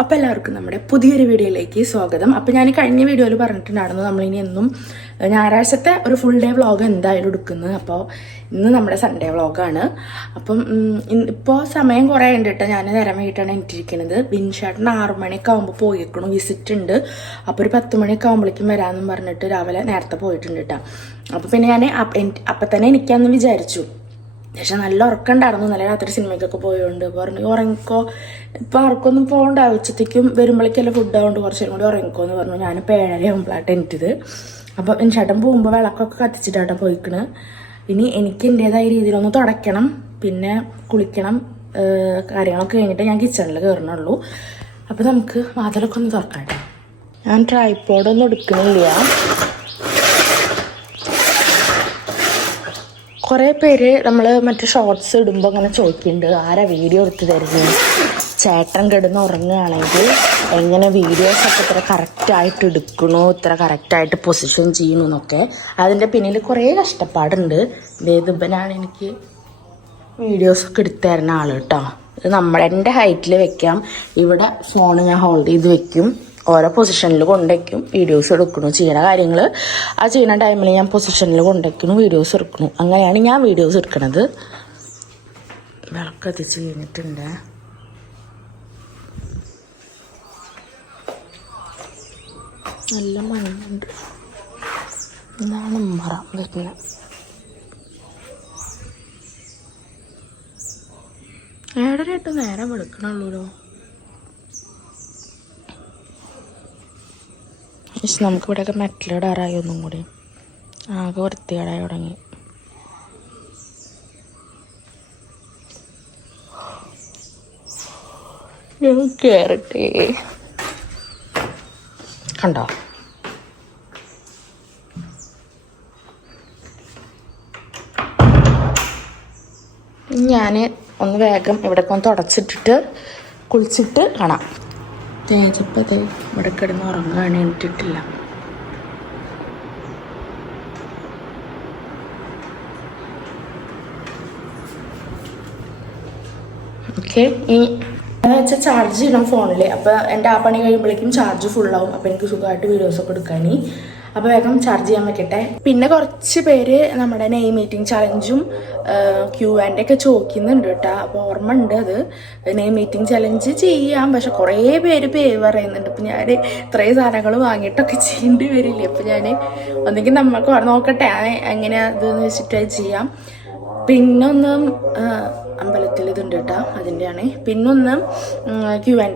അപ്പോൾ എല്ലാവർക്കും നമ്മുടെ പുതിയൊരു വീഡിയോയിലേക്ക് സ്വാഗതം. അപ്പോൾ ഞാൻ കഴിഞ്ഞ വീഡിയോയിൽ പറഞ്ഞിട്ടുണ്ടായിരുന്നു നമ്മളിനി എന്നും ഞായറാഴ്ചത്തെ ഒരു ഫുൾ ഡേ വ്ളോഗ് എന്തായാലും എടുക്കുന്നത്. അപ്പോൾ ഇന്ന് നമ്മുടെ സൺഡേ വ്ളോഗാണ്. അപ്പം ഇപ്പോൾ സമയം കുറേ ഉണ്ട് ഞാൻ നേരം വൈകിട്ടാണ് എനിട്ടിരിക്കുന്നത്. വിൻഷേട്ടൻ 6 മണിയൊക്കെ ആകുമ്പോൾ പോയിരിക്കണു, വിസിറ്റ് ഉണ്ട്. അപ്പോൾ ഒരു 10 മണിയൊക്കെ ആകുമ്പോഴേക്കും വരാമെന്നും പറഞ്ഞിട്ട് രാവിലെ നേരത്തെ പോയിട്ടുണ്ട് കേട്ടോ. അപ്പോൾ പിന്നെ ഞാൻ അപ്പം തന്നെ എനിക്കാന്ന് വിചാരിച്ചു. പക്ഷെ നല്ല ഉറക്കമുണ്ടായിരുന്നു. നല്ല രാത്രി സിനിമയ്ക്കൊക്കെ പോയതുകൊണ്ട് പറഞ്ഞു ഉറങ്ങിക്കോ, ഇപ്പം ആർക്കൊന്നും പോകണ്ട, ഉച്ചത്തേക്കും വരുമ്പോഴേക്കല്ലേ ഫുഡ് ആവുകൊണ്ട് കുറച്ചേരും കൂടി ഉറങ്ങിക്കോ എന്ന് പറഞ്ഞു. ഞാനിപ്പോൾ 7:30 ആകുമ്പോഴാണ് എനിറ്റത്. അപ്പോൾ ചേട്ടൻ പോകുമ്പോൾ വിളക്കൊക്കെ കത്തിച്ചിട്ടാട്ടോ പോയിക്കണ്. ഇനി എനിക്ക് എൻ്റേതായ രീതിയിലൊന്ന് തുടയ്ക്കണം, പിന്നെ കുളിക്കണം, കാര്യങ്ങളൊക്കെ കഴിഞ്ഞിട്ട് ഞാൻ കിച്ചണിൽ കയറണുള്ളൂ. അപ്പോൾ നമുക്ക് വാതിലൊക്കെ ഒന്ന് തുറക്കാം. ഞാൻ ട്രൈപോഡൊന്നും എടുക്കണില്ല. കുറേ പേര് നമ്മൾ മറ്റു ഷോർട്സ് ഇടുമ്പോൾ അങ്ങനെ ചോദിക്കുന്നുണ്ട്, ആരാ വീഡിയോ എടുത്ത് തരുന്നത്, ചേട്ടൻ കിടന്ന് ഉറങ്ങുകയാണെങ്കിൽ എങ്ങനെ വീഡിയോസൊക്കെ ഇത്ര കറക്റ്റായിട്ട് എടുക്കണോ, ഇത്ര കറക്റ്റായിട്ട് പൊസിഷൻ ചെയ്യണു എന്നൊക്കെ. അതിൻ്റെ പിന്നിൽ കുറേ കഷ്ടപ്പാടുണ്ട്. വേദുബനാണ് എനിക്ക് വീഡിയോസൊക്കെ എടുത്തു തരുന്ന ആൾ കേട്ടോ. ഇത് എൻ്റെ ഹൈറ്റിൽ വെക്കാം. ഇവിടെ ഫോൺ ഞാൻ ഹോൾഡ് ചെയ്ത് വെക്കും, ഓരോ പൊസിഷനിൽ കൊണ്ടുവയ്ക്കും, വീഡിയോസ് എടുക്കണു. ചെയ്യുന്ന കാര്യങ്ങൾ ആ ചെയ്യുന്ന ടൈമിൽ ഞാൻ പൊസിഷനിൽ കൊണ്ടുവയ്ക്കണു, വീഡിയോസ് എടുക്കണു. അങ്ങനെയാണ് ഞാൻ വീഡിയോസ് എടുക്കണത്. വിളക്കത്തിച്ച് കഴിഞ്ഞിട്ടുണ്ട്. നല്ല മണ്ണുണ്ട്. ഇതാണ് മറ വരുന്നത്. 7:30 നേരം വെളുക്കണുള്ളൂല്ലോ. നമുക്ക് ഇവിടെയൊക്കെ മെറ്റലിടാറായി ഒന്നും കൂടി. ആകെ വൃത്തികേടായി തുടങ്ങി. കേറട്ടെ. കണ്ടോ, ഞാൻ ഒന്ന് വേഗം ഇവിടെയൊക്കെ ഒന്ന് തുടച്ചിട്ടിട്ട് കുളിച്ചിട്ട് കാണാം. തേജപ്പത് ഇവിടെ കിടന്ന് ഉറങ്ങാൻ എണീറ്റിട്ടില്ല. ഓക്കെ, ഇനി വെച്ചാൽ ചാർജ് ചെയ്യണം ഫോണിൽ. അപ്പോൾ എൻ്റെ ആ പണി കഴിയുമ്പോഴേക്കും ചാർജ് ഫുള്ളാവും. അപ്പോൾ എനിക്ക് സുഖമായിട്ട് വീഡിയോസൊക്കെ എടുക്കാൻ. അപ്പോൾ വേഗം ചാർജ് ചെയ്യാൻ വെക്കട്ടെ. പിന്നെ കുറച്ച് പേര് നമ്മുടെ നെയ് മീറ്റിംഗ് ചലഞ്ചും Q&A ഒക്കെ ചോദിക്കുന്നുണ്ട് കേട്ടോ. അപ്പോൾ ഓർമ്മ ഉണ്ട്, അത് നെയ് മീറ്റിംഗ് ചലഞ്ച് ചെയ്യാം. പക്ഷെ കുറേ പേര് പറയുന്നുണ്ട്. അപ്പോൾ ഞാൻ ഇത്രയും സാധനങ്ങൾ വാങ്ങിയിട്ടൊക്കെ ചെയ്യേണ്ടി വരില്ലേ. അപ്പോൾ ഞാൻ ഒന്നെങ്കിൽ നമുക്ക് നോക്കട്ടെ എങ്ങനെയാണ് ഇതെന്ന് വെച്ചിട്ട് ചെയ്യാം. പിന്നൊന്ന് അമ്പലത്തിൽ ഇതുണ്ട് കേട്ടോ, അതിൻ്റെയാണ്. പിന്നൊന്ന് Q&A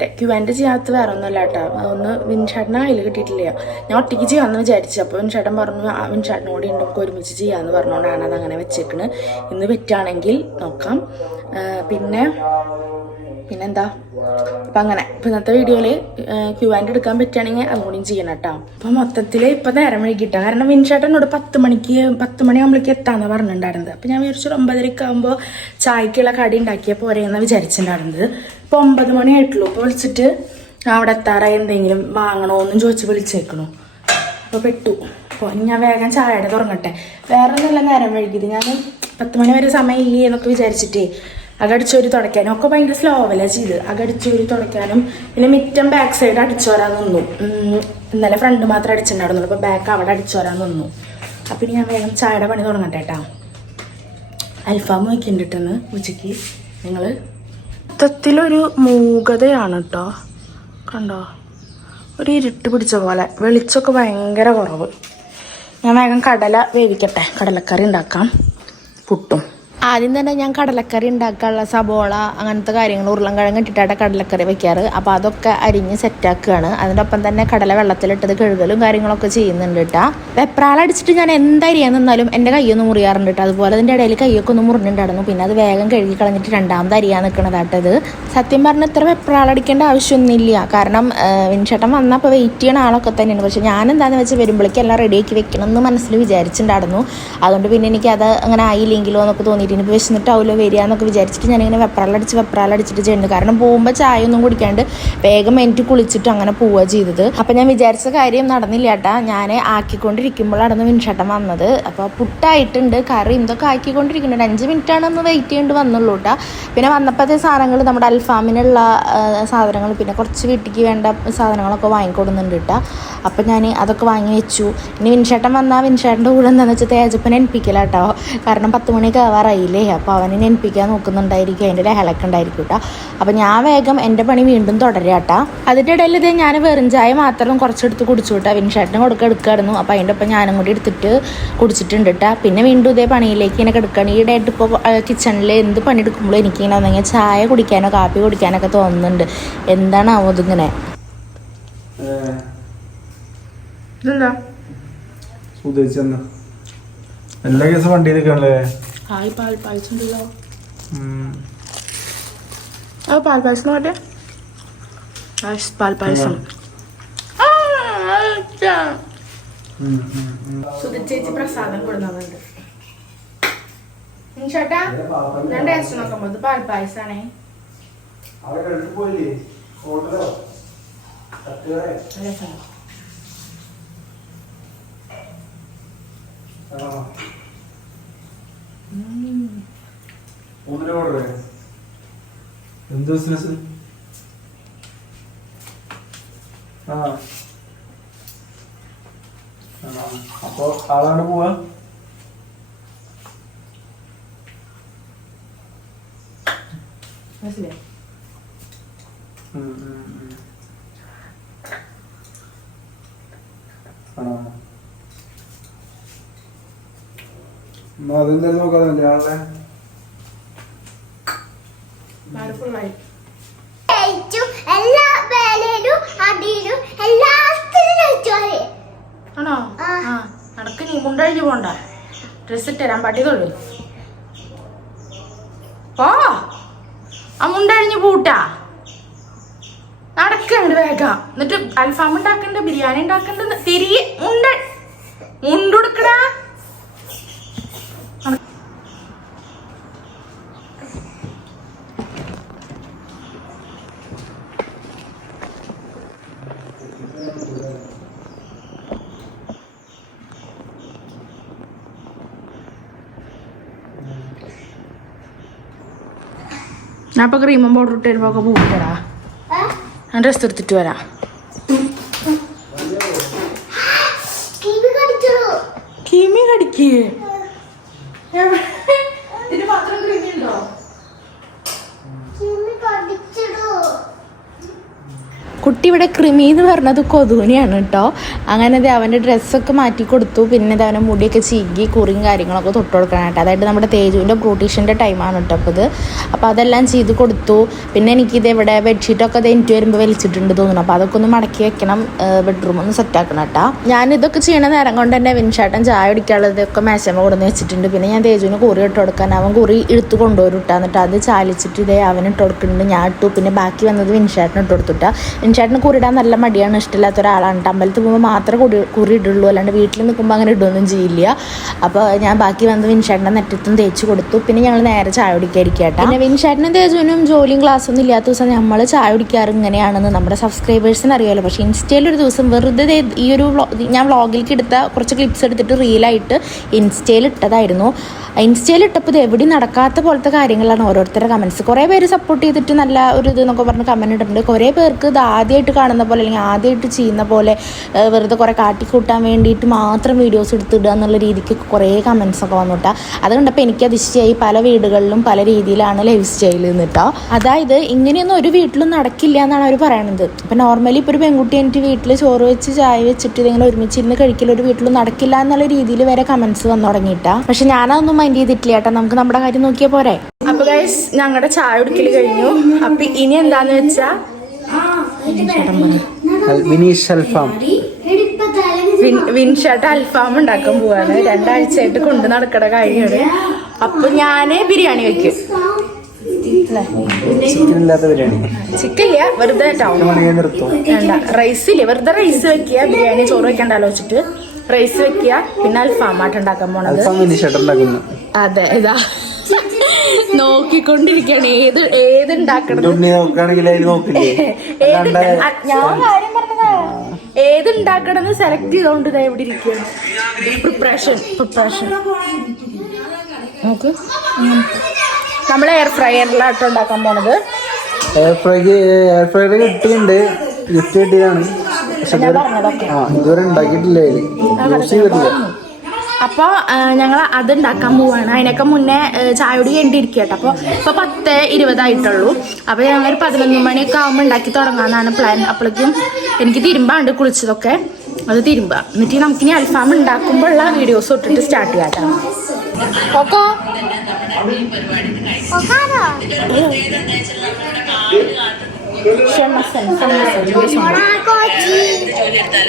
ചെയ്യാത്ത വേറെ ഒന്നുമല്ല കേട്ടോ. ഒന്ന് വിൻഷേട്ടനെ അതിൽ കിട്ടിയിട്ടില്ല. ഞാൻ ഒറ്റയ്ക്ക് ചെയ്യാമെന്ന് വിചാരിച്ചു. അപ്പോൾ വിൻഷേട്ടൻ പറഞ്ഞു വിൻഷേട്ടനോട് ഉണ്ട് നമുക്ക് ഒരുമിച്ച് ചെയ്യാമെന്ന് പറഞ്ഞുകൊണ്ടാണ് അതങ്ങനെ വെച്ചേക്കണ്. ഇന്ന് പറ്റുകയാണെങ്കിൽ നോക്കാം. പിന്നെന്താ അപ്പം അങ്ങനെ ഇന്നത്തെ വീഡിയോയിൽ Q&A എടുക്കാൻ പറ്റുകയാണെങ്കിൽ അതും കൂടിയും ചെയ്യണം കേട്ടോ. അപ്പം മൊത്തത്തിൽ ഇപ്പം നേരം വൈകിട്ടാ. കാരണം വിൻഷേട്ടനോട് 10 മണിയാകുമ്പോഴേക്ക് എത്താമെന്ന് പറഞ്ഞിട്ടുണ്ടായിരുന്നത്. അപ്പം ഞാൻ വിചാരിച്ചു 9:30 ആകുമ്പോൾ ചായക്കുള്ള കടി ഉണ്ടാക്കിയാൽ പോരെയെന്നാണ് വിചാരിച്ചിട്ടുണ്ടായിരുന്നത്. ഇപ്പോൾ 9 മണിയായിട്ടുള്ളൂ. ഇപ്പോൾ വിളിച്ചിട്ട് അവിടെ എത്താറായി, എന്തെങ്കിലും വാങ്ങണോ എന്നും ചോദിച്ച് വിളിച്ചേക്കണു. അപ്പോൾ പെട്ടു. അപ്പോൾ ഞാൻ വേഗം ചായയുടെ തുടങ്ങട്ടെ. വേറെ ഒന്നുമില്ല നേരം വൈകിയത്. ഞാൻ 10 മണി വരെ സമയം ഇല്ലേ എന്നൊക്കെ വിചാരിച്ചിട്ടേ അകടിച്ചോരി തുടയ്ക്കാനും ഒക്കെ ഭയങ്കര സ്ലോവല്ല ചെയ്ത്. അകടിച്ചോരി തുടയ്ക്കാനും പിന്നെ മിറ്റം ബാക്ക് സൈഡ് അടിച്ചു വരാൻ നിന്നു. ഇന്നലെ ഫ്രണ്ട് മാത്രം അടിച്ചിട്ടുണ്ടായിരുന്നുള്ളൂ. അപ്പോൾ ബാക്ക് അവിടെ അടിച്ചു വരാൻ നിന്നു. അപ്പം ഞാൻ വേഗം ചായയുടെ പണി തുടങ്ങട്ടെ കേട്ടോ. അൽഫാം വയ്ക്കണ്ടിട്ടെന്ന് ഉച്ചയ്ക്ക്. നിങ്ങൾ മൊത്തത്തിലൊരു മൂകതയാണ് കേട്ടോ. കണ്ടോ, ഒരു ഇരുട്ട് പിടിച്ച പോലെ, വെളിച്ചമൊക്കെ ഭയങ്കര കുറവ്. ഞാൻ വേഗം കടല വേവിക്കട്ടെ, കടലക്കറി ഉണ്ടാക്കാം, പുട്ടും. ആദ്യം തന്നെ ഞാൻ കടലക്കറി ഉണ്ടാക്കാനുള്ള സബോള അങ്ങനത്തെ കാര്യങ്ങൾ ഉരുളൻകിഴങ്ങ് ഇട്ടിട്ടാണ് കടലക്കറി വെക്കാറ്. അപ്പോൾ അതൊക്കെ അരിഞ്ഞ് സെറ്റാക്കുകയാണ്. അതിൻ്റെ ഒപ്പം തന്നെ കടല വെള്ളത്തിലിട്ടത് കഴുകലും കാര്യങ്ങളൊക്കെ ചെയ്യുന്നുണ്ട് കേട്ടോ. വെപ്രാളടിച്ചിട്ട് ഞാൻ എന്തരിയാൻ നിന്നാലും എൻ്റെ കൈയൊന്നും മുറിയാറുണ്ട് കേട്ടോ. അതുപോലെ അതിൻ്റെ ഇടയിൽ കൈയൊക്കെ ഒന്ന് മുറിഞ്ഞിട്ടുണ്ടായിരുന്നു. പിന്നെ അത് വേഗം കഴുകി കളഞ്ഞിട്ട് രണ്ടാമത് അരിയാൻ നിൽക്കണതാട്ടത്. സത്യം പറഞ്ഞാൽ ഇത്ര വെപ്രാളടിക്കേണ്ട ആവശ്യമൊന്നുമില്ല. കാരണം വിൻഷേട്ടൻ വന്നപ്പോൾ വെയിറ്റ് ചെയ്യണ ആളൊക്കെ തന്നെയാണ്. പക്ഷെ ഞാൻ എന്താണെന്ന് വെച്ചാൽ വരുമ്പോഴേക്കും എല്ലാം റെഡിയാക്കി വെക്കണം എന്ന് മനസ്സിൽ വിചാരിച്ചിട്ടുണ്ടായിരുന്നു. അതുകൊണ്ട് പിന്നെ എനിക്കത് അങ്ങനെ ആയില്ലെങ്കിലോ എന്നൊക്കെ തോന്നിയിട്ട് ഇനിയിപ്പോൾ വിശന്നിട്ടാവുമല്ലോ വരിക എന്നൊക്കെ വിചാരിച്ചിട്ട് ഞാനിങ്ങനെ വെപ്രാലടിച്ചിട്ട് ചെയ്യുന്നുണ്ട്. കാരണം പോകുമ്പോൾ ചായ ഒന്നും കുടിക്കാണ്ട് വേഗം എനിക്ക് കുളിച്ചിട്ട് അങ്ങനെ പോവുക ചെയ്തത്. അപ്പം ഞാൻ വിചാരിച്ച കാര്യം നടന്നില്ല കേട്ടാ. ഞാൻ ആക്കിക്കൊണ്ടിരിക്കുമ്പോഴാണ് വിൻഷേട്ടൻ വന്നത്. അപ്പോൾ പുട്ടായിട്ടുണ്ട്, കറി ഇതൊക്കെ ആക്കിക്കൊണ്ടിരിക്കുന്നുണ്ട്. 5 മിനിറ്റാണെന്ന് വെയിറ്റ് ചെയ്യേണ്ടി വന്നുള്ളൂ കേട്ടോ. പിന്നെ വന്നപ്പോഴത്തെ സാധനങ്ങൾ നമ്മുടെ അൽഫാമിനുള്ള സാധനങ്ങൾ പിന്നെ കുറച്ച് വീട്ടിലേക്ക് വേണ്ട സാധനങ്ങളൊക്കെ വാങ്ങിക്കൊടുന്നുണ്ട് കേട്ടോ. അപ്പം ഞാൻ അതൊക്കെ വാങ്ങി വെച്ചു. ഇനി വിൻഷേട്ടൻ വന്നാൽ വിൻഷേട്ടൻ്റെ കൂടെ എന്താണെന്ന് വെച്ചാൽ തേജപ്പനെ എൻപ്പിക്കില്ല കേട്ടോ. കാരണം 10 മണിയൊക്കെ ആവാറായില്ലേ. അപ്പോൾ അവനെ എൻപ്പിക്കാൻ നോക്കുന്നുണ്ടായിരിക്കും, അതിൻ്റെ ലഹളൊക്കെ ഉണ്ടായിരിക്കും കേട്ടോ. അപ്പോൾ ഞാൻ വേഗം എൻ്റെ പണി വീണ്ടും തുടരാം കേട്ടോ. അതിൻ്റെ ഇടയിൽ ഇത് ഞാൻ വെറും ചായ മാത്രം കുറച്ചെടുത്ത് കുടിച്ചു കേട്ടോ. വിൻഷേട്ടന് എടുക്കായിരുന്നു. അപ്പോൾ അതിൻ്റെ ഒപ്പം ഞാനും കൂടി എടുത്തിട്ട് കുടിച്ചിട്ടുണ്ട് കേട്ടോ. പിന്നെ വീണ്ടും ഇതേ പണിയിലേക്ക് ഇങ്ങനെ കിടക്കുകയാണ്. ഈ ഇടയായിട്ട് ഇപ്പോൾ കിച്ചണിൽ എന്ത് പണിയെടുക്കുമ്പോഴും എനിക്കിങ്ങനെ വന്നെങ്കിൽ ചായ കുടിക്കാനോ കാപ്പി കുടിക്കാനൊക്കെ തോന്നുന്നുണ്ട്. എന്താണാവോ ഇതിങ്ങനെ. എല്ലാ കേസും വണ്ടിയിലേക്കാണല്ലേ. പാൽപ്പായസുണ്ടല്ലോ. പാൽപ്പായസം മറ്റേ പാൽപ്പായസം ചേച്ചി പ്രസാദം കൊടുക്കുന്നുണ്ട്. ചേട്ടാ ഞാൻ ടേസ്റ്റ് നോക്കുമ്പോ ഇത് പാൽപ്പായസാണേ. എന്ത് ബിസിനസ്? അപ്പൊ ആളാണ്ട് പോവാ. അതെന്തായാലും നോക്കാതല്ലേ ആളെ. ആണോ? നടക്ക് നീ മുണ്ടഴിഞ്ഞു പോണ്ട. ഡ്രസ് ഇട്ടരാൻ പറ്റിയതുള്ളൂ. ഓ ആ മുണ്ടഴിഞ്ഞു പൂട്ടാ. നടക്കണ്ട് വേഗം. എന്നിട്ട് അൽഫാം ഉണ്ടാക്കണ്ട്, ബിരിയാണി ഉണ്ടാക്കണ്ട്. തിരികെ മുണ്ടെടുക്കടാ. ഞാൻ ഇപ്പൊ ക്രീമും പൗഡർ ഇട്ട് വരുമ്പോ ഒക്കെ പൂട്ടടാ. ഞാൻ ഡ്രസ് എടുത്തിട്ട് വരാം. കിമി കടിക്ക്. ഇതിന് മാത്രം ക്രീമി ഉണ്ടോ? കുട്ടി ഇവിടെ കൃമി എന്ന് പറഞ്ഞത് കൊതുവിനെയാണ് കേട്ടോ. അങ്ങനെ അത് അവൻ്റെ ഡ്രസ്സൊക്കെ മാറ്റി കൊടുത്തു. പിന്നെ അവൻ്റെ മുടിയൊക്കെ ചീകി കുറിയും കാര്യങ്ങളൊക്കെ തൊട്ട് കൊടുക്കാനായിട്ട്. അതായത് നമ്മുടെ തേജുവിൻ്റെ ബ്യൂട്ടീഷ്യൻ്റെ ടൈമാണ് കേട്ടോ അപ്പോൾ ഇത്. അപ്പോൾ അതെല്ലാം ചെയ്ത് കൊടുത്തു. പിന്നെ എനിക്കിത് ഇവിടെ ബെഡ്ഷീറ്റൊക്കെ അത് എനിക്ക് വരുമ്പോൾ വലിച്ചിട്ടുണ്ട് തോന്നുന്നു. അപ്പോൾ അതൊക്കെ ഒന്ന് മടക്കി വെക്കണം, ബെഡ്റൂം ഒന്ന് സെറ്റാക്കണം കേട്ടോ. ഞാനിതൊക്കെ ചെയ്യണ നേരം കൊണ്ട് തന്നെ വിൻഷേട്ടൻ ചായ കുടിക്കാനുള്ളതൊക്കെ മേശമ കൊടുന്ന് വെച്ചിട്ടുണ്ട്. പിന്നെ ഞാൻ തേജുവിന് കുറി ഇട്ട് കൊടുക്കാൻ അവൻ കുറി എടുത്ത് കൊണ്ടുവരും ഇട്ടാ. എന്നിട്ട് അത് ചാലിച്ചിട്ട് ഇതേ അവന് ഇട്ട് കൊടുക്കുന്നുണ്ട്, ഞാൻ ഇട്ടു. പിന്നെ ബാക്കി വന്നത് വിൻഷേട്ടന് ഇട്ട് കൊടുത്തിട്ടാ. വിൻഷേട്ടന് കുറിയിടാൻ നല്ല മടിയാണ്, ഇഷ്ടമില്ലാത്ത ഒരാളാണ്. അമ്പലത്തിൽ പോകുമ്പോൾ മാത്രമേ കുറി ഇടുള്ളൂ, അല്ലാണ്ട് വീട്ടിൽ നിൽക്കുമ്പോൾ അങ്ങനെ ഇടുകയൊന്നും ചെയ്യില്ല. അപ്പോൾ ഞാൻ ബാക്കി വന്ന് വിൻഷേട്ടൻ്റെ നെറ്റത്തും തേച്ച് കൊടുത്തു. പിന്നെ ഞങ്ങൾ നേരെ ചായ കുടിക്കാതിരിക്കട്ടെ. പിന്നെ വിൻഷേട്ടനും തേജുവിനും ജോലിയും ക്ലാസ്സൊന്നും ഇല്ലാത്ത ദിവസം നമ്മൾ ചായ കുടിക്കാറ് ഇങ്ങനെയാണെന്ന് നമ്മുടെ സബ്സ്ക്രൈബേഴ്സിന് അറിയാമല്ലോ. പക്ഷേ ഇൻസ്റ്റയിൽ ഒരു ദിവസം വെറുതെ ഈ ഒരു ഞാൻ വ്ളോഗിലേക്ക് എടുത്ത കുറച്ച് ക്ലിപ്സ് എടുത്തിട്ട് റീലായിട്ട് ഇൻസ്റ്റയിൽ ഇട്ടതായിരുന്നു. ഇൻസ്റ്റയിൽ ഇട്ടപ്പോൾ ഇത് എവിടെയും നടക്കാത്ത പോലത്തെ കാര്യങ്ങളാണ് ഓരോരുത്തരുടെ കമൻറ്റ്സ്. കുറേ പേര് സപ്പോർട്ട് ചെയ്തിട്ട് നല്ല ഒരു ഇത് എന്നൊക്കെ പറഞ്ഞ് കമൻറ്റ് ഇട്ടിട്ടുണ്ട്. കുറേ പേർക്ക് ഇത് ആദ്യമായിട്ട് കാണുന്ന പോലെ അല്ലെങ്കിൽ ആദ്യമായിട്ട് ചെയ്യുന്ന പോലെ വെറുതെ കുറേ കാട്ടിക്കൂട്ടാൻ വേണ്ടിയിട്ട് മാത്രം വീഡിയോസ് എടുത്തിടുക എന്നുള്ള രീതിക്ക് കുറേ കമൻറ്റ്സ് ഒക്കെ വന്നിട്ടാ. അത് കണ്ടപ്പോൾ എനിക്കത് ഇഷ്ടമായി. പല വീടുകളിലും പല രീതിയിലാണ് ലൈഫ് സ്റ്റൈൽ എന്നിട്ടോ. അതായത് ഇങ്ങനെയൊന്നും ഒരു വീട്ടിലും നടക്കില്ല എന്നാണ് അവർ പറയണത്. ഇപ്പം നോർമലി ഇപ്പോൾ ഒരു പെൺകുട്ടി എനിക്ക് വീട്ടിൽ ചോറ് വെച്ച് ചായ വെച്ചിട്ട് ഇതിങ്ങനെ ഒരുമിച്ചിരുന്ന് കഴിക്കൽ ഒരു വീട്ടിലും നടക്കില്ല എന്നുള്ള രീതിയിൽ വരെ കമൻറ്റ്സ് വന്നു തുടങ്ങിയിട്ടാ. പക്ഷെ ഞാനതൊന്നും മൈൻഡ് ചെയ്തിട്ടില്ല കേട്ടോ. നമുക്ക് നമ്മുടെ കാര്യം നോക്കിയാൽ പോരെ. അപ്പൊ ഗൈസ് ഞങ്ങളുടെ ചായ കുടിക്കൽ കഴിഞ്ഞു. അപ്പൊ ഇനി എന്താന്ന് വെച്ചാ വിൻഷേട്ട അൽഫാം ഉണ്ടാക്കാൻ പോവാണ്. 2 ആഴ്ചയായിട്ട് കൊണ്ട് നടക്കണ കാര്യമാണ്. അപ്പൊ ഞാന് ബിരിയാണി വെക്കും. ചിക്കനില്ല, വെറുതെ റൈസ് ഇല്ല, വെറുതെ റൈസ് വെക്കുക. ബിരിയാണി ചോറ് വെക്കണ്ടല്ലോ വെച്ചിട്ട് റൈസ് വെക്കുക. പിന്നെ അൽഫാമായിട്ട് ഉണ്ടാക്കാൻ പോണത്. അതെ ഇതാ നോക്കിക്കൊണ്ടിരിക്കുകയാണ് ഏത് ഉണ്ടാക്കണം. ഞാൻ കാര്യം പറഞ്ഞതാ, ഏത് ഉണ്ടാക്കണം സെലക്ട് ചെയ്തോണ്ട് എവിടെ ഇരിക്കുകയാണ്. പ്രിപ്പറേഷൻ നോക്ക്. നമ്മൾ എയർ ഫ്രയറിലാട്ടോ ഉണ്ടാക്കാൻ പോണത്. എയർ ഫ്രയർ കിട്ടിയിട്ടുണ്ട്, ഗിഫ്റ്റ് കിട്ടിയതാണ്. ഇതുവരെ ഉണ്ടാക്കിയിട്ടില്ല, യൂസ് ചെയ്തിട്ടില്ല. അപ്പോൾ ഞങ്ങൾ അത് ഉണ്ടാക്കാൻ പോവാണ്. അതിനൊക്കെ മുന്നേ ചായയോട് കണ്ടിരിക്കട്ടെ. അപ്പോൾ ഇപ്പോൾ 10:20 അപ്പോൾ ഞങ്ങളൊരു 11 മണിയൊക്കെ ആകുമ്പോൾ ഉണ്ടാക്കി തുടങ്ങാമെന്നാണ് പ്ലാൻ. അപ്പോഴേക്കും എനിക്ക് തിരുമ്പാണ്ട്, കുളിച്ചതൊക്കെ അത് തിരുമ്പുക. എന്നിട്ട് നമുക്കിനി അൽഫാം ഉണ്ടാക്കുമ്പോഴുള്ള വീഡിയോസ് തൊട്ടിട്ട് സ്റ്റാർട്ട് ചെയ്യാം കേട്ടോ. ഓക്കോ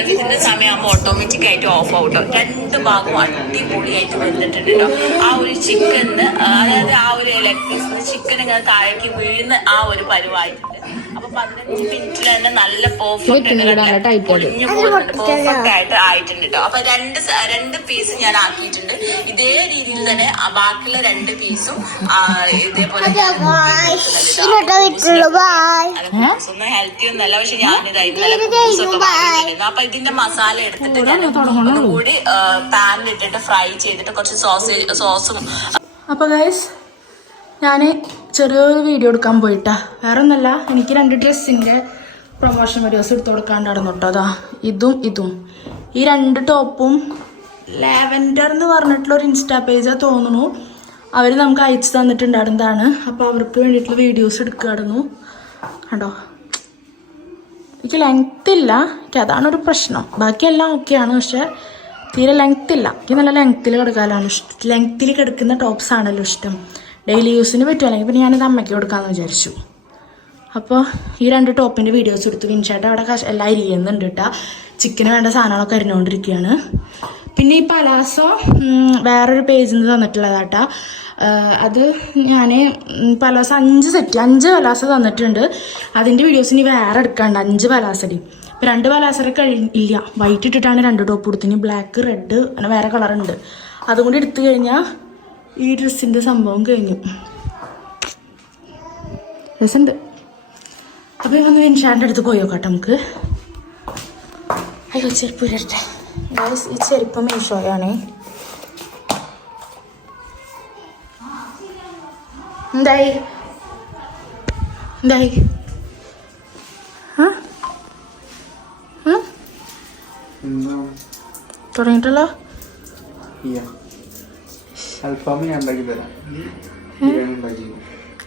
ഇതിന്റെ സമയമാകുമ്പോൾ ഓട്ടോമാറ്റിക് ആയിട്ട് ഓഫ് ഔട്ടോ. 2 ഭാഗവും അടിപൊളിയായിട്ട് വന്നിട്ടുണ്ട് കേട്ടോ. ആ ഒരു ചിക്കന്, അതായത് ആ ഒരു ലെഗ് പീസ് ചിക്കൻ ഇങ്ങനെ താഴേക്ക് വീഴുന്ന ആ ഒരു പരുവായിട്ടുണ്ട്. അപ്പൊ 15 മിനിറ്റിൽ തന്നെ നല്ല പെർഫെക്റ്റ് ആയിട്ട് ആയിട്ടുണ്ട് കേട്ടോ. അപ്പൊ രണ്ട് പീസ് ഞാൻ ആക്കിയിട്ടുണ്ട്. ഇതേ രീതിയിൽ തന്നെ ബാക്കിയുള്ള 2 പീസും ഇതേപോലെ ഒന്നും ഹെൽത്തി ഒന്നല്ല. പക്ഷെ ഞാനിതായിരുന്നു. അപ്പൊ ഇതിന്റെ മസാല എടുത്തിട്ട് ഒന്നുകൂടി പാനിലിട്ടിട്ട് ഫ്രൈ ചെയ്തിട്ട് കുറച്ച് സോസും. അപ്പോൾ ഗൈസ്, ഞാൻ ചെറിയൊരു വീഡിയോ എടുക്കാൻ പോയിട്ടാ. വേറെ ഒന്നല്ല, എനിക്ക് 2 ഡ്രസ്സിൻ്റെ പ്രൊമോഷൻ വീഡിയോസ് എടുത്തു കൊടുക്കാണ്ട് നടന്നു കേട്ടോ. അതാ ഇതും ഈ 2 ടോപ്പും ലാവൻഡർ എന്ന് പറഞ്ഞിട്ടുള്ളൊരു ഇൻസ്റ്റാ പേജാണ് തോന്നുന്നു. അവർ നമുക്ക് അയച്ചു തന്നിട്ടുണ്ടായിരുന്നതാണ്. അപ്പോൾ അവർക്ക് വേണ്ടിയിട്ടുള്ള വീഡിയോസ് എടുക്കുകയായിരുന്നു കണ്ടോ. എനിക്ക് ലെങ്ത് ഇല്ല, എനിക്ക് അതാണൊരു പ്രശ്നം. ബാക്കിയെല്ലാം ഓക്കെയാണ്, പക്ഷെ തീരെ ലെങ്ത് ഇല്ല. എനിക്ക് നല്ല ലെങ്ത്തിൽ കിടക്കാനാണ് ഇഷ്ടം. ലെങ്ത്തിൽ കിടക്കുന്ന ടോപ്സ് ആണല്ലോ ഇഷ്ടം. ഡെയിലി യൂസിന് പറ്റുമല്ലെങ്കിൽ പിന്നെ ഞാനിത് അമ്മയ്ക്ക് കൊടുക്കാമെന്ന് വിചാരിച്ചു. അപ്പോൾ ഈ 2 ടോപ്പിൻ്റെ വീഡിയോസ് എടുത്തു. വിൻചേട്ടൻ അവിടെ എല്ലാം ഇരിക്കുന്നുണ്ട് കേട്ടോ. ചിക്കന് വേണ്ട സാധനങ്ങളൊക്കെ അരിഞ്ഞുകൊണ്ടിരിക്കുകയാണ്. പിന്നെ ഈ പലാസോ വേറൊരു പേജിൽ നിന്ന് തന്നിട്ടുള്ളതാട്ടാ. അത് ഞാൻ പലാസോ 5 പലാസോ തന്നിട്ടുണ്ട്. അതിൻ്റെ വീഡിയോസ് ഇനി വേറെ എടുക്കാണ്ട്. 5 പലാസടി. ഇപ്പോൾ 2 പലാസര ഇല്ല, വൈറ്റ് ഇട്ടിട്ടാണ് 2 ടോപ്പ് കൊടുത്തിന്. ബ്ലാക്ക്, റെഡ് അങ്ങനെ വേറെ കളറുണ്ട്. അതും കൂടി എടുത്തു കഴിഞ്ഞാൽ ഈ ഡ്രസ്സിൻ്റെ സംഭവം കഴിഞ്ഞു. രസമുണ്ട്. അപ്പോൾ ഒന്ന് വിൻഷാൻ്റെ അടുത്ത് പോയി നോക്കട്ടെ നമുക്ക്. അയ്യോ, ചെരുപ്പ് ഇടട്ടെ. ഈ ചെരുപ്പ് മീഷോയാണേ. എന്തായി തുടങ്ങിയിട്ടല്ലോ.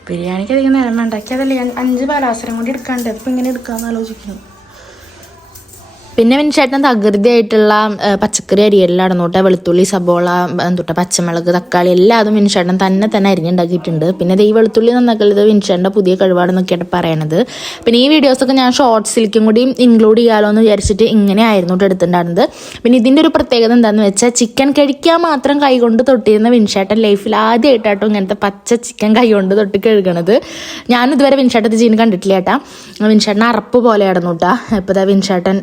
ബിരിയാണിക്ക് അധികം നേരം ഉണ്ടാക്കിയതല്ലേ. 5 പാലാസരം കൂടി എടുക്കാണ്ട് ഇപ്പം ഇങ്ങനെ എടുക്കാമെന്ന് ആലോചിക്കുന്നു. പിന്നെ വിൻചേട്ടൻ തകൃതിയായിട്ടുള്ള പച്ചക്കറി അരിയെല്ലാം നടന്നോട്ടെ. വെളുത്തുള്ളി, സബോള, പച്ചമുളക്, തക്കാളി എല്ലാതും വിൻചേട്ടൻ തന്നെ അരിഞ്ഞുണ്ടാക്കിയിട്ടുണ്ട്. പിന്നെ ഈ വെളുത്തുള്ളി നന്നാക്കലുള്ളത് വിൻചേട്ടൻ്റെ പുതിയ കഴിവാണെന്നൊക്കെയാണ് പറയണത്. പിന്നെ ഈ വീഡിയോസൊക്കെ ഞാൻ ഷോർട്സിലേക്കും കൂടി ഇൻക്ലൂഡ് ചെയ്യാമല്ലോ എന്ന് വിചാരിച്ചിട്ട് ഇങ്ങനെ ആയിരുന്നു എടുത്തിട്ടുണ്ടായിരുന്നത്. പിന്നെ ഇതിൻ്റെ ഒരു പ്രത്യേകത എന്താണെന്ന് വെച്ചാൽ, ചിക്കൻ കഴിക്കാൻ മാത്രം കൈകൊണ്ട് തൊട്ടിരുന്ന വിൻചേട്ടൻ ലൈഫിൽ ആദ്യമായിട്ടാട്ടോ ഇങ്ങനത്തെ പച്ച ചിക്കൻ കൈകൊണ്ട് തൊട്ട് കഴുകണത്. ഞാനിതുവരെ വിൻചേട്ടൻ ചെയ്യുന്ന കണ്ടിട്ടില്ല കേട്ടാ. വിൻചേട്ടൻ അറപ്പ് പോലെ ആയിരുന്നു കേട്ടാ. ഇപ്പോൾ വിൻചേട്ടൻ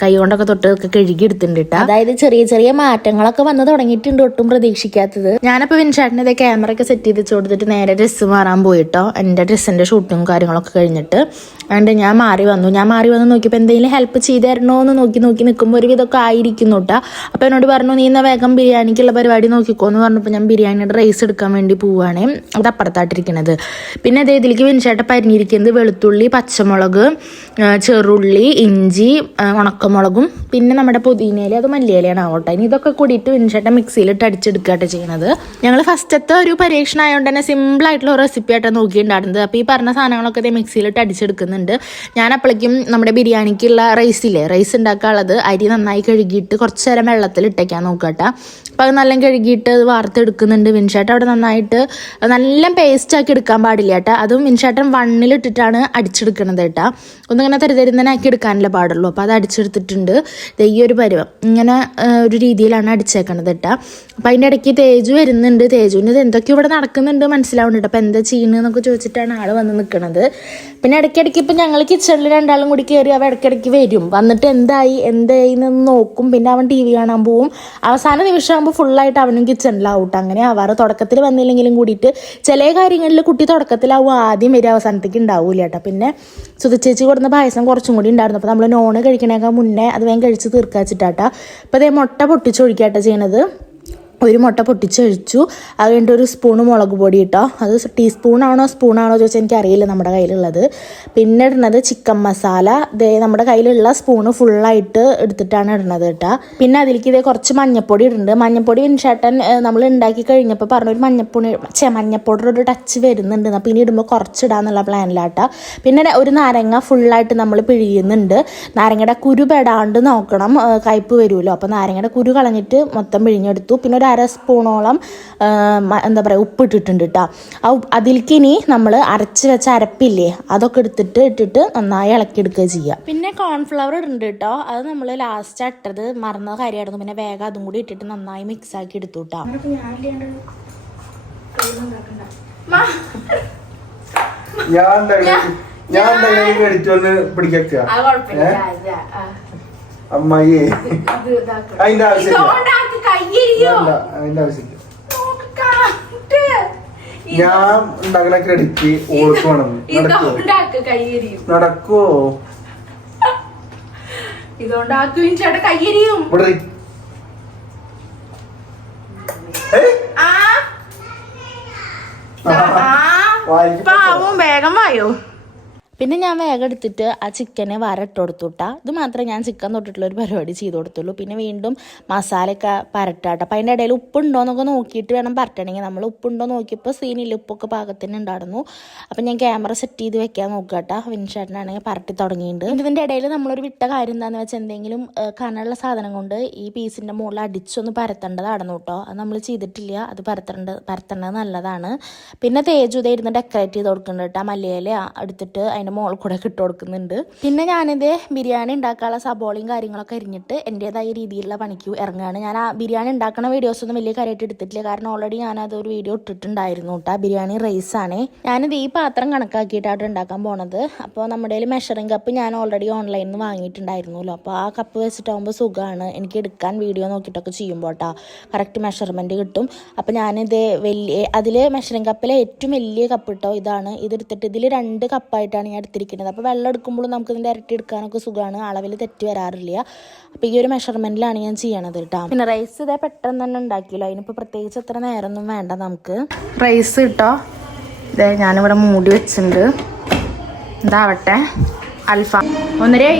കൈ കൊണ്ടൊക്കെ തൊട്ടൊക്കെ കഴുകി എടുത്തിട്ടുണ്ട് കേട്ടോ. അതായത് ചെറിയ മാറ്റങ്ങളൊക്കെ വന്ന് തുടങ്ങിയിട്ടുണ്ട്, ഒട്ടും പ്രതീക്ഷിക്കാത്തത്. ഞാനപ്പോൾ വിൻചേട്ടന് ഇതേ ക്യാമറ ഒക്കെ സെറ്റ് ചെയ്ത് കൊടുത്തിട്ട് നേരെ ഡ്രസ്സ് മാറാൻ പോയിട്ടോ. എൻ്റെ ഡ്രസ്സിൻ്റെ ഷൂട്ടിങ്ങും കാര്യങ്ങളൊക്കെ കഴിഞ്ഞിട്ട് അതുകൊണ്ട് ഞാൻ മാറി വന്നു നോക്കിയപ്പോൾ എന്തെങ്കിലും ഹെൽപ്പ് ചെയ്ത് തരണോ എന്ന് നോക്കി നിൽക്കുമ്പോൾ ഒരു വിധമൊക്കെ ആയിരിക്കുന്നു കേട്ടോ. അപ്പോൾ എന്നോട് പറഞ്ഞു, നീ എന്നാൽ വേഗം ബിരിയാണിക്കുള്ള പരിപാടി നോക്കിക്കോ എന്ന് പറഞ്ഞപ്പോൾ ഞാൻ ബിരിയാണിയുടെ റൈസ് എടുക്കാൻ വേണ്ടി പോവുകയാണ്. അത് അപ്പുറത്തായിട്ടിരിക്കുന്നത്. പിന്നെ അതേ ഇതിലേക്ക് വിൻചേട്ടൻ പരിഞ്ഞിരിക്കുന്നത് വെളുത്തുള്ളി, പച്ചമുളക്, ചെറുള്ളി, ഇഞ്ചി, ഉണക്കമുളകും പിന്നെ നമ്മുടെ പുതിനയില, അത് മല്ലിയിലയാണ് ആവട്ടെ. ഇനി ഇതൊക്കെ കൂടിയിട്ട് വിൻചേട്ടൻ മിക്സിയിലിട്ട് അടിച്ചെടുക്കുകയായിട്ട് ചെയ്യുന്നത്. ഞങ്ങൾ ഫസ്റ്റത്തെ ഒരു പരീക്ഷണം ആയതുകൊണ്ട് തന്നെ സിമ്പിളായിട്ടുള്ള ഒരു റെസിപ്പി ആയിട്ടാണ് നോക്കിയിട്ടുണ്ടായിരുന്നത്. അപ്പോൾ ഈ പറഞ്ഞ സാധനങ്ങളൊക്കെ മിക്സിയിലിട്ട് അടിച്ചെടുക്കുന്നുണ്ട്. ഞാൻ അപ്പോഴേക്കും നമ്മുടെ ബിരിയാണിക്കുള്ള റൈസ് ഉണ്ടാക്കാനുള്ളത് അരി നന്നായി കഴുകിയിട്ട് കുറച്ച് നേരം വെള്ളത്തിൽ ഇട്ടേക്കാൻ നോക്കട്ടെ. അപ്പോൾ അത് നല്ല കഴുകിയിട്ട് അത് വാർത്തെടുക്കുന്നുണ്ട്. വിൻചേട്ടൻ അവിടെ നന്നായിട്ട് നല്ല പേസ്റ്റാക്കി എടുക്കാൻ പാടില്ല കേട്ടോ. അതും വിൻചേട്ടൻ 1-ലിട്ടിട്ടാണ് അടിച്ചെടുക്കണത് കേട്ടോ. ഒന്നിങ്ങനെ തരുതരുന്നനാക്കി എടുക്കാനല്ലേ പാടുള്ളൂ. അപ്പോൾ അത് അടിച്ചെടുത്തിട്ടുണ്ട്. ഈ ഒരു പരുവം ഇങ്ങനെ ഒരു രീതിയിലാണ് അടിച്ചേക്കണത് കേട്ടോ. അപ്പം അതിൻ്റെ ഇടയ്ക്ക് തേജു വരുന്നുണ്ട്. തേജുവിന് ഇത് എന്തൊക്കെയോ ഇവിടെ നടക്കുന്നുണ്ട് മനസ്സിലാവുന്നുണ്ട്. അപ്പോൾ എന്താ ചെയ്യുന്നതെന്നൊക്കെ ചോദിച്ചിട്ടാണ് ആൾ വന്ന് നിൽക്കുന്നത്. പിന്നെ ഇടയ്ക്കിടയ്ക്ക് ഇപ്പം ഞങ്ങൾ കിച്ചണിൽ രണ്ടാളും കൂടി കയറി അവ ഇടയ്ക്കിടയ്ക്ക് വരും, വന്നിട്ട് എന്തായി എന്ന് നോക്കും. പിന്നെ അവൻ TV കാണാൻ പോവും. അവസാന നിമിഷമാകുമ്പോൾ ഫുള്ളായിട്ട് അവനും കിച്ചണിലാവട്ടെ. അങ്ങനെ ആവാറ്. തുടക്കത്തിൽ വന്നില്ലെങ്കിലും കൂടിയിട്ട് ചില കാര്യങ്ങളിൽ കുട്ടി തുടക്കത്തിലാവും ആദ്യം വരും, അവസാനത്തേക്ക് ഉണ്ടാവില്ല കേട്ടോ. പിന്നെ സുധിച്ചേച്ചി കൊടുന്ന പായസം കുറച്ചും കൂടി ഉണ്ടായിരുന്നു. അപ്പോൾ നമ്മൾ നോണ് കഴിക്കണേക്കാൾ മുന്നേ അത് വേഗം കഴിച്ച് തീർക്കാച്ചിട്ടാട്ടോ. അപ്പോൾ അതേ മുട്ട പൊട്ടിച്ചൊഴിക്കാട്ടോ ചെയ്യണത്. ഒരു മുട്ട പൊട്ടിച്ചൊഴിച്ചു. അത് കഴിഞ്ഞിട്ട് ഒരു സ്പൂണ് മുളക് പൊടി ഇട്ടോ. അത് ടീസ്പൂണാണോ സ്പൂണാണോ ചോദിച്ചാൽ എനിക്കറിയില്ല നമ്മുടെ കയ്യിലുള്ളത്. പിന്നെ ഇടുന്നത് ചിക്കൻ മസാല. ഇതേ നമ്മുടെ കയ്യിലുള്ള സ്പൂണ് ഫുള്ളായിട്ട് എടുത്തിട്ടാണ് ഇടുന്നത് കേട്ടോ. പിന്നെ അതിലേക്ക് ഇതേ കുറച്ച് മഞ്ഞപ്പൊടി ഇടുന്നുണ്ട്. മഞ്ഞപ്പൊടി വിൻഷേട്ടൻ നമ്മൾ ഉണ്ടാക്കി കഴിഞ്ഞപ്പോൾ പറഞ്ഞൊരു മഞ്ഞപ്പൊടി ഒരു ടച്ച് വരുന്നുണ്ട്. അപ്പം ഇനി ഇടുമ്പോൾ കുറച്ചിടാന്നുള്ള പ്ലാനിലാട്ടോ. പിന്നെ ഒരു നാരങ്ങ ഫുള്ളായിട്ട് നമ്മൾ പിഴിയുന്നുണ്ട്. നാരങ്ങയുടെ കുരു പെടാണ്ട് നോക്കണം, കയ്പ്പ് വരുമല്ലോ. അപ്പോൾ നാരങ്ങയുടെ കുരു കളഞ്ഞിട്ട് മൊത്തം പിഴിഞ്ഞെടുത്തു. പിന്നെ ഒരു 1/2 സ്പൂണോളം എന്താ പറയുക ഉപ്പിട്ടിട്ടുണ്ട് കേട്ടോ. അതിലേക്ക് ഇനി നമ്മൾ അരച്ച് വെച്ച അരപ്പില്ലേ അതൊക്കെ ഇട്ടിട്ട് നന്നായി ഇളക്കിയെടുക്കുക ചെയ്യുക. പിന്നെ കോൺഫ്ലവർ ഇടുന്നുണ്ട് കേട്ടോ. അത് നമ്മൾ ലാസ്റ്റ് ഇട്ടത് മറന്ന കാര്യമായിരുന്നു. പിന്നെ വേഗം അതും കൂടി ഇട്ടിട്ട് നന്നായി മിക്സ് ആക്കി എടുത്തു കേട്ടോ. അമ്മായി അതിന്റെ ആവശ്യമില്ല. ഞാൻ ഉണ്ടാക്കുന്ന ക്രെഡിറ്റ് ഓൾക്ക് വേണം. നടക്കോ ഇതുകൊണ്ടാക്കും ചേട്ടാ കയ്യരിയും. പാവം വേഗം വായോ. പിന്നെ ഞാൻ വേഗം എടുത്തിട്ട് ആ ചിക്കനെ വരട്ട് കൊടുത്തുട്ടാ. ഇത് മാത്രമേ ഞാൻ ചിക്കൻ തൊട്ടിട്ടുള്ള ഒരു പരിപാടി ചെയ്ത് കൊടുത്തുള്ളൂ. പിന്നെ വീണ്ടും മസാലയൊക്കെ പരട്ടാട്ടോ. അപ്പം അതിൻ്റെ ഇടയിൽ ഉപ്പുണ്ടോ എന്നൊക്കെ നോക്കിയിട്ട് വേണം പരട്ടണമെങ്കിൽ. നമ്മൾ ഉപ്പുണ്ടോ നോക്കിയപ്പോൾ സീനില്ല, ഉപ്പൊക്കെ പാകത്തിന് ഉണ്ടായിരുന്നു. അപ്പം ഞാൻ ക്യാമറ സെറ്റ് ചെയ്ത് വെക്കാൻ നോക്കാട്ടോ. വിൻഷേട്ടനാണെങ്കിൽ പരട്ടി തുടങ്ങിയിട്ടുണ്ട്. ഇതിൻ്റെ ഇടയിൽ നമ്മളൊരു വിട്ട കാര്യം എന്താണെന്ന് വെച്ചാൽ എന്തെങ്കിലും കനമുള്ള സാധനം കൊണ്ട് ഈ പീസിൻ്റെ മുകളിൽ അടിച്ചൊന്ന് പരത്തേണ്ടതായിരുന്നു കേട്ടോ. അത് നമ്മൾ ചെയ്തിട്ടില്ല. അത് പരത്തേണ്ടത് നല്ലതാണ്. പിന്നെ തേജുത ഇരുന്ന് ഡെക്കറേറ്റ് ചെയ്ത് കൊടുക്കുന്നുണ്ട് കേട്ടോ. മല്ലിയില എടുത്തിട്ട് അതിൻ്റെ മുകളിൽ കൂടെ ഇട്ട് കൊടുക്കുന്നുണ്ട്. പിന്നെ ഞാനിത് ബിരിയാണി ഉണ്ടാക്കാനുള്ള സബോളയും കാര്യങ്ങളൊക്കെ അരിഞ്ഞിട്ട് എൻ്റേതായ രീതിയിലുള്ള പണിക്ക് ഇറങ്ങുകയാണ്. ഞാൻ ആ ബിരിയാണി ഉണ്ടാക്കുന്ന വീഡിയോസൊന്നും വലിയ കാര്യമായിട്ട് എടുത്തിട്ടില്ല. കാരണം ഓൾറെഡി ഞാനതൊരു വീഡിയോ ഇട്ടിട്ടുണ്ടായിരുന്നു കേട്ടോ. ബിരിയാണി റൈസാണ്. ഞാനിത് ഈ പാത്രം കണക്കാക്കിയിട്ടാണ് ഉണ്ടാക്കാൻ പോണത്. അപ്പോൾ നമ്മുടെ മെഷറിംഗ് കപ്പ് ഞാൻ ഓൾറെഡി ഓൺലൈനിൽ നിന്ന് വാങ്ങിയിട്ടുണ്ടായിരുന്നല്ലോ. അപ്പോൾ ആ കപ്പ് വെച്ചിട്ടാകുമ്പോൾ സുഖമാണ് എനിക്ക് എടുക്കാൻ, വീഡിയോ നോക്കിയിട്ടൊക്കെ ചെയ്യുമ്പോൾ കേട്ടോ. കറക്റ്റ് മെഷർമെൻറ്റ് കിട്ടും. അപ്പോൾ ഞാനിത് അതിൽ മെഷറിംഗ് കപ്പിലെ ഏറ്റവും വലിയ കപ്പ് കേട്ടോ ഇതാണ്. ഇതെടുത്തിട്ട് ഇതിൽ 2 കപ്പായിട്ടാണ് ഞാൻ എടുത്തിരിക്കുന്നത്. അപ്പോൾ വെള്ളം എടുക്കുമ്പോൾ നമുക്ക് ഇതിൻ്റെ ഇരട്ടി എടുക്കാനൊക്കെ സുഖമാണ്, അളവിൽ തെറ്റ് വരാറില്ല. അപ്പോൾ ഈ ഒരു മെഷർമെൻറ്റിലാണ് ഞാൻ ചെയ്യണത് കേട്ടോ. പിന്നെ റൈസ് ഇതേ പെട്ടെന്ന് തന്നെ ഉണ്ടാക്കിയല്ലോ. അതിനിപ്പോൾ പ്രത്യേകിച്ച് അത്ര നേരമൊന്നും വേണ്ട നമുക്ക്. റൈസ് കിട്ടോ. ഇതേ ഞാനിവിടെ മൂടി വെച്ചിട്ടുണ്ട്. ഇതാവട്ടെ അൽഫാം 1:30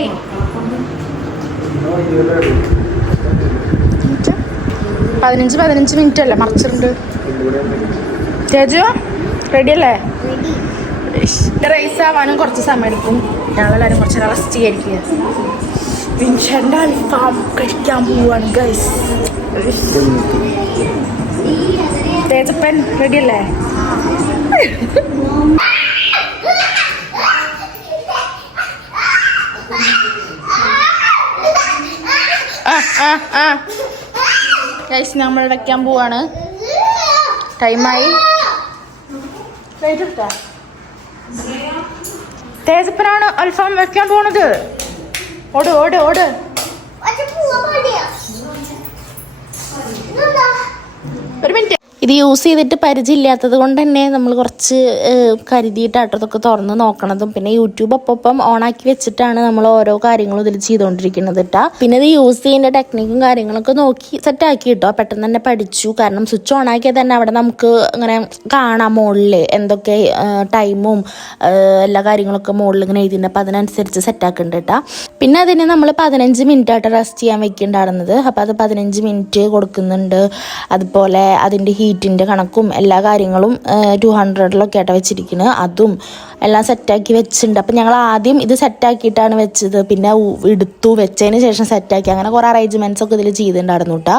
15 മിനിറ്റ് അല്ലേ മറിച്ചിട്ടുണ്ട്. ചേച്ചോ റെഡി അല്ലേ? റൈസ് ആവാനും കുറച്ച് സമയം എടുക്കും. ഞങ്ങളെല്ലാവരും കുറച്ച് റെസ്റ്റ് ചെയ്യായിരിക്കുക. വിൻഷേട്ടൻ്റെ അൽഫാം കഴിക്കാൻ പോവാണ് ഗൈസ്. തേജപ്പൻ റെഡി അല്ലേ? ഗൈസ് നമ്മൾ വെക്കാൻ പോവാണ്. ടൈമായി. തേജപ്പനാണ് അൽഫാം വെക്കാൻ പോണത്. ഓട് ഓട് ഓട്. ഒരു മിനിറ്റ്. ഇത് യൂസ് ചെയ്തിട്ട് പരിചയമില്ലാത്തത് കൊണ്ട് തന്നെ നമ്മൾ കുറച്ച് കരുതിയിട്ടാട്ടതൊക്കെ തുറന്ന് നോക്കണതും. പിന്നെ യൂട്യൂബ് ഒപ്പം ഓണാക്കി വെച്ചിട്ടാണ് നമ്മൾ ഓരോ കാര്യങ്ങളും ഇതിൽ ചെയ്തുകൊണ്ടിരിക്കുന്നത് കേട്ടോ. പിന്നെ ഇത് യൂസ് ചെയ്യുന്ന ടെക്നിക്കും കാര്യങ്ങളൊക്കെ നോക്കി സെറ്റാക്കി കേട്ടോ. പെട്ടെന്ന് തന്നെ പഠിച്ചു. കാരണം സ്വിച്ച് ഓണാക്കിയാൽ തന്നെ അവിടെ നമുക്ക് ഇങ്ങനെ കാണാം മുകളിൽ എന്തൊക്കെ ടൈമും എല്ലാ കാര്യങ്ങളൊക്കെ മുകളിൽ ഇങ്ങനെ എഴുതിയിട്ടുണ്ട്. അപ്പോൾ അതിനനുസരിച്ച് സെറ്റാക്കുന്നുണ്ട് കേട്ടോ. പിന്നെ അതിന് നമ്മൾ 15 മിനിറ്റ് ആയിട്ട് റെസ്റ്റ് ചെയ്യാൻ വെക്കുന്നുണ്ടായിരുന്നത്. അപ്പോൾ അത് 15 മിനിറ്റ് കൊടുക്കുന്നുണ്ട്. അതുപോലെ അതിൻ്റെ ഹീറ്റിൻ്റെ കണക്കും എല്ലാ കാര്യങ്ങളും 200-ലൊക്കെ ആയിട്ട് വെച്ചിരിക്കുന്നത്. അതും എല്ലാം സെറ്റാക്കി വെച്ചിട്ടുണ്ട്. അപ്പം ഞങ്ങൾ ആദ്യം ഇത് സെറ്റാക്കിയിട്ടാണ് വെച്ചത്. പിന്നെ എടുത്തു വെച്ചതിന് ശേഷം സെറ്റാക്കി. അങ്ങനെ കുറേ അറേഞ്ച്മെൻറ്റ്സ് ഒക്കെ ഇതിൽ ചെയ്തിട്ടുണ്ടായിരുന്നു കേട്ടോ.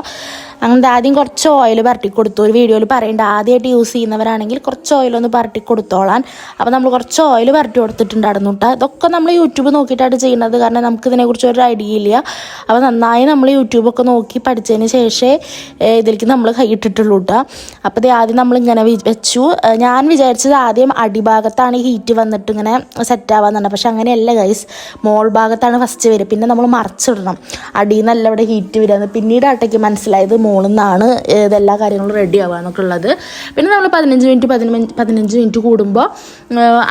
അങ്ങനത്തെ ആദ്യം കുറച്ച് ഓയിൽ പരട്ടി കൊടുത്തു. ഒരു വീഡിയോയിൽ പറയേണ്ട ആദ്യമായിട്ട് യൂസ് ചെയ്യുന്നവരാണെങ്കിൽ കുറച്ച് ഓയിലൊന്ന് പരട്ടി കൊടുത്തോളാൻ. അപ്പോൾ നമ്മൾ കുറച്ച് ഓയിൽ പരട്ടി കൊടുത്തിട്ടുണ്ടായിരുന്നു കേട്ടോ. ഇതൊക്കെ നമ്മൾ യൂട്യൂബ് നോക്കിയിട്ടാണ് ചെയ്യുന്നത്. കാരണം നമുക്ക് ഇതിനെക്കുറിച്ച് ഒരു ഐഡിയ ഇല്ല. അപ്പോൾ നന്നായി നമ്മൾ യൂട്യൂബൊക്കെ നോക്കി പഠിച്ചതിന് ശേഷമേ ഇതിലേക്ക് നമ്മൾ കൈയിട്ടിട്ടുള്ളൂ കേട്ടോ. അപ്പോൾ ഇത് ആദ്യം നമ്മളിങ്ങനെ വെച്ചു. ഞാൻ വിചാരിച്ചത് ആദ്യം അടിഭാഗത്താണ് ഹീറ്റ് വന്നിട്ട് ഇങ്ങനെ സെറ്റ് ആവാന്നുണ്ട്. പക്ഷെ അങ്ങനെയല്ല ഗൈസ്, മോൾ ഭാഗത്താണ് ഫസ്റ്റ് വരിക. പിന്നെ നമ്മൾ മറിച്ചിടണം, അടിയിൽ നിന്നല്ല ഇവിടെ ഹീറ്റ് വരിക. പിന്നീട് ആട്ടയ്ക്ക് മനസ്സിലായത് മോളിൽ നിന്നാണ് ഇതെല്ലാ കാര്യങ്ങളും റെഡി ആവുക എന്നൊക്കെ ഉള്ളത്. പിന്നെ നമ്മൾ 15 മിനിറ്റ് കൂടുമ്പോൾ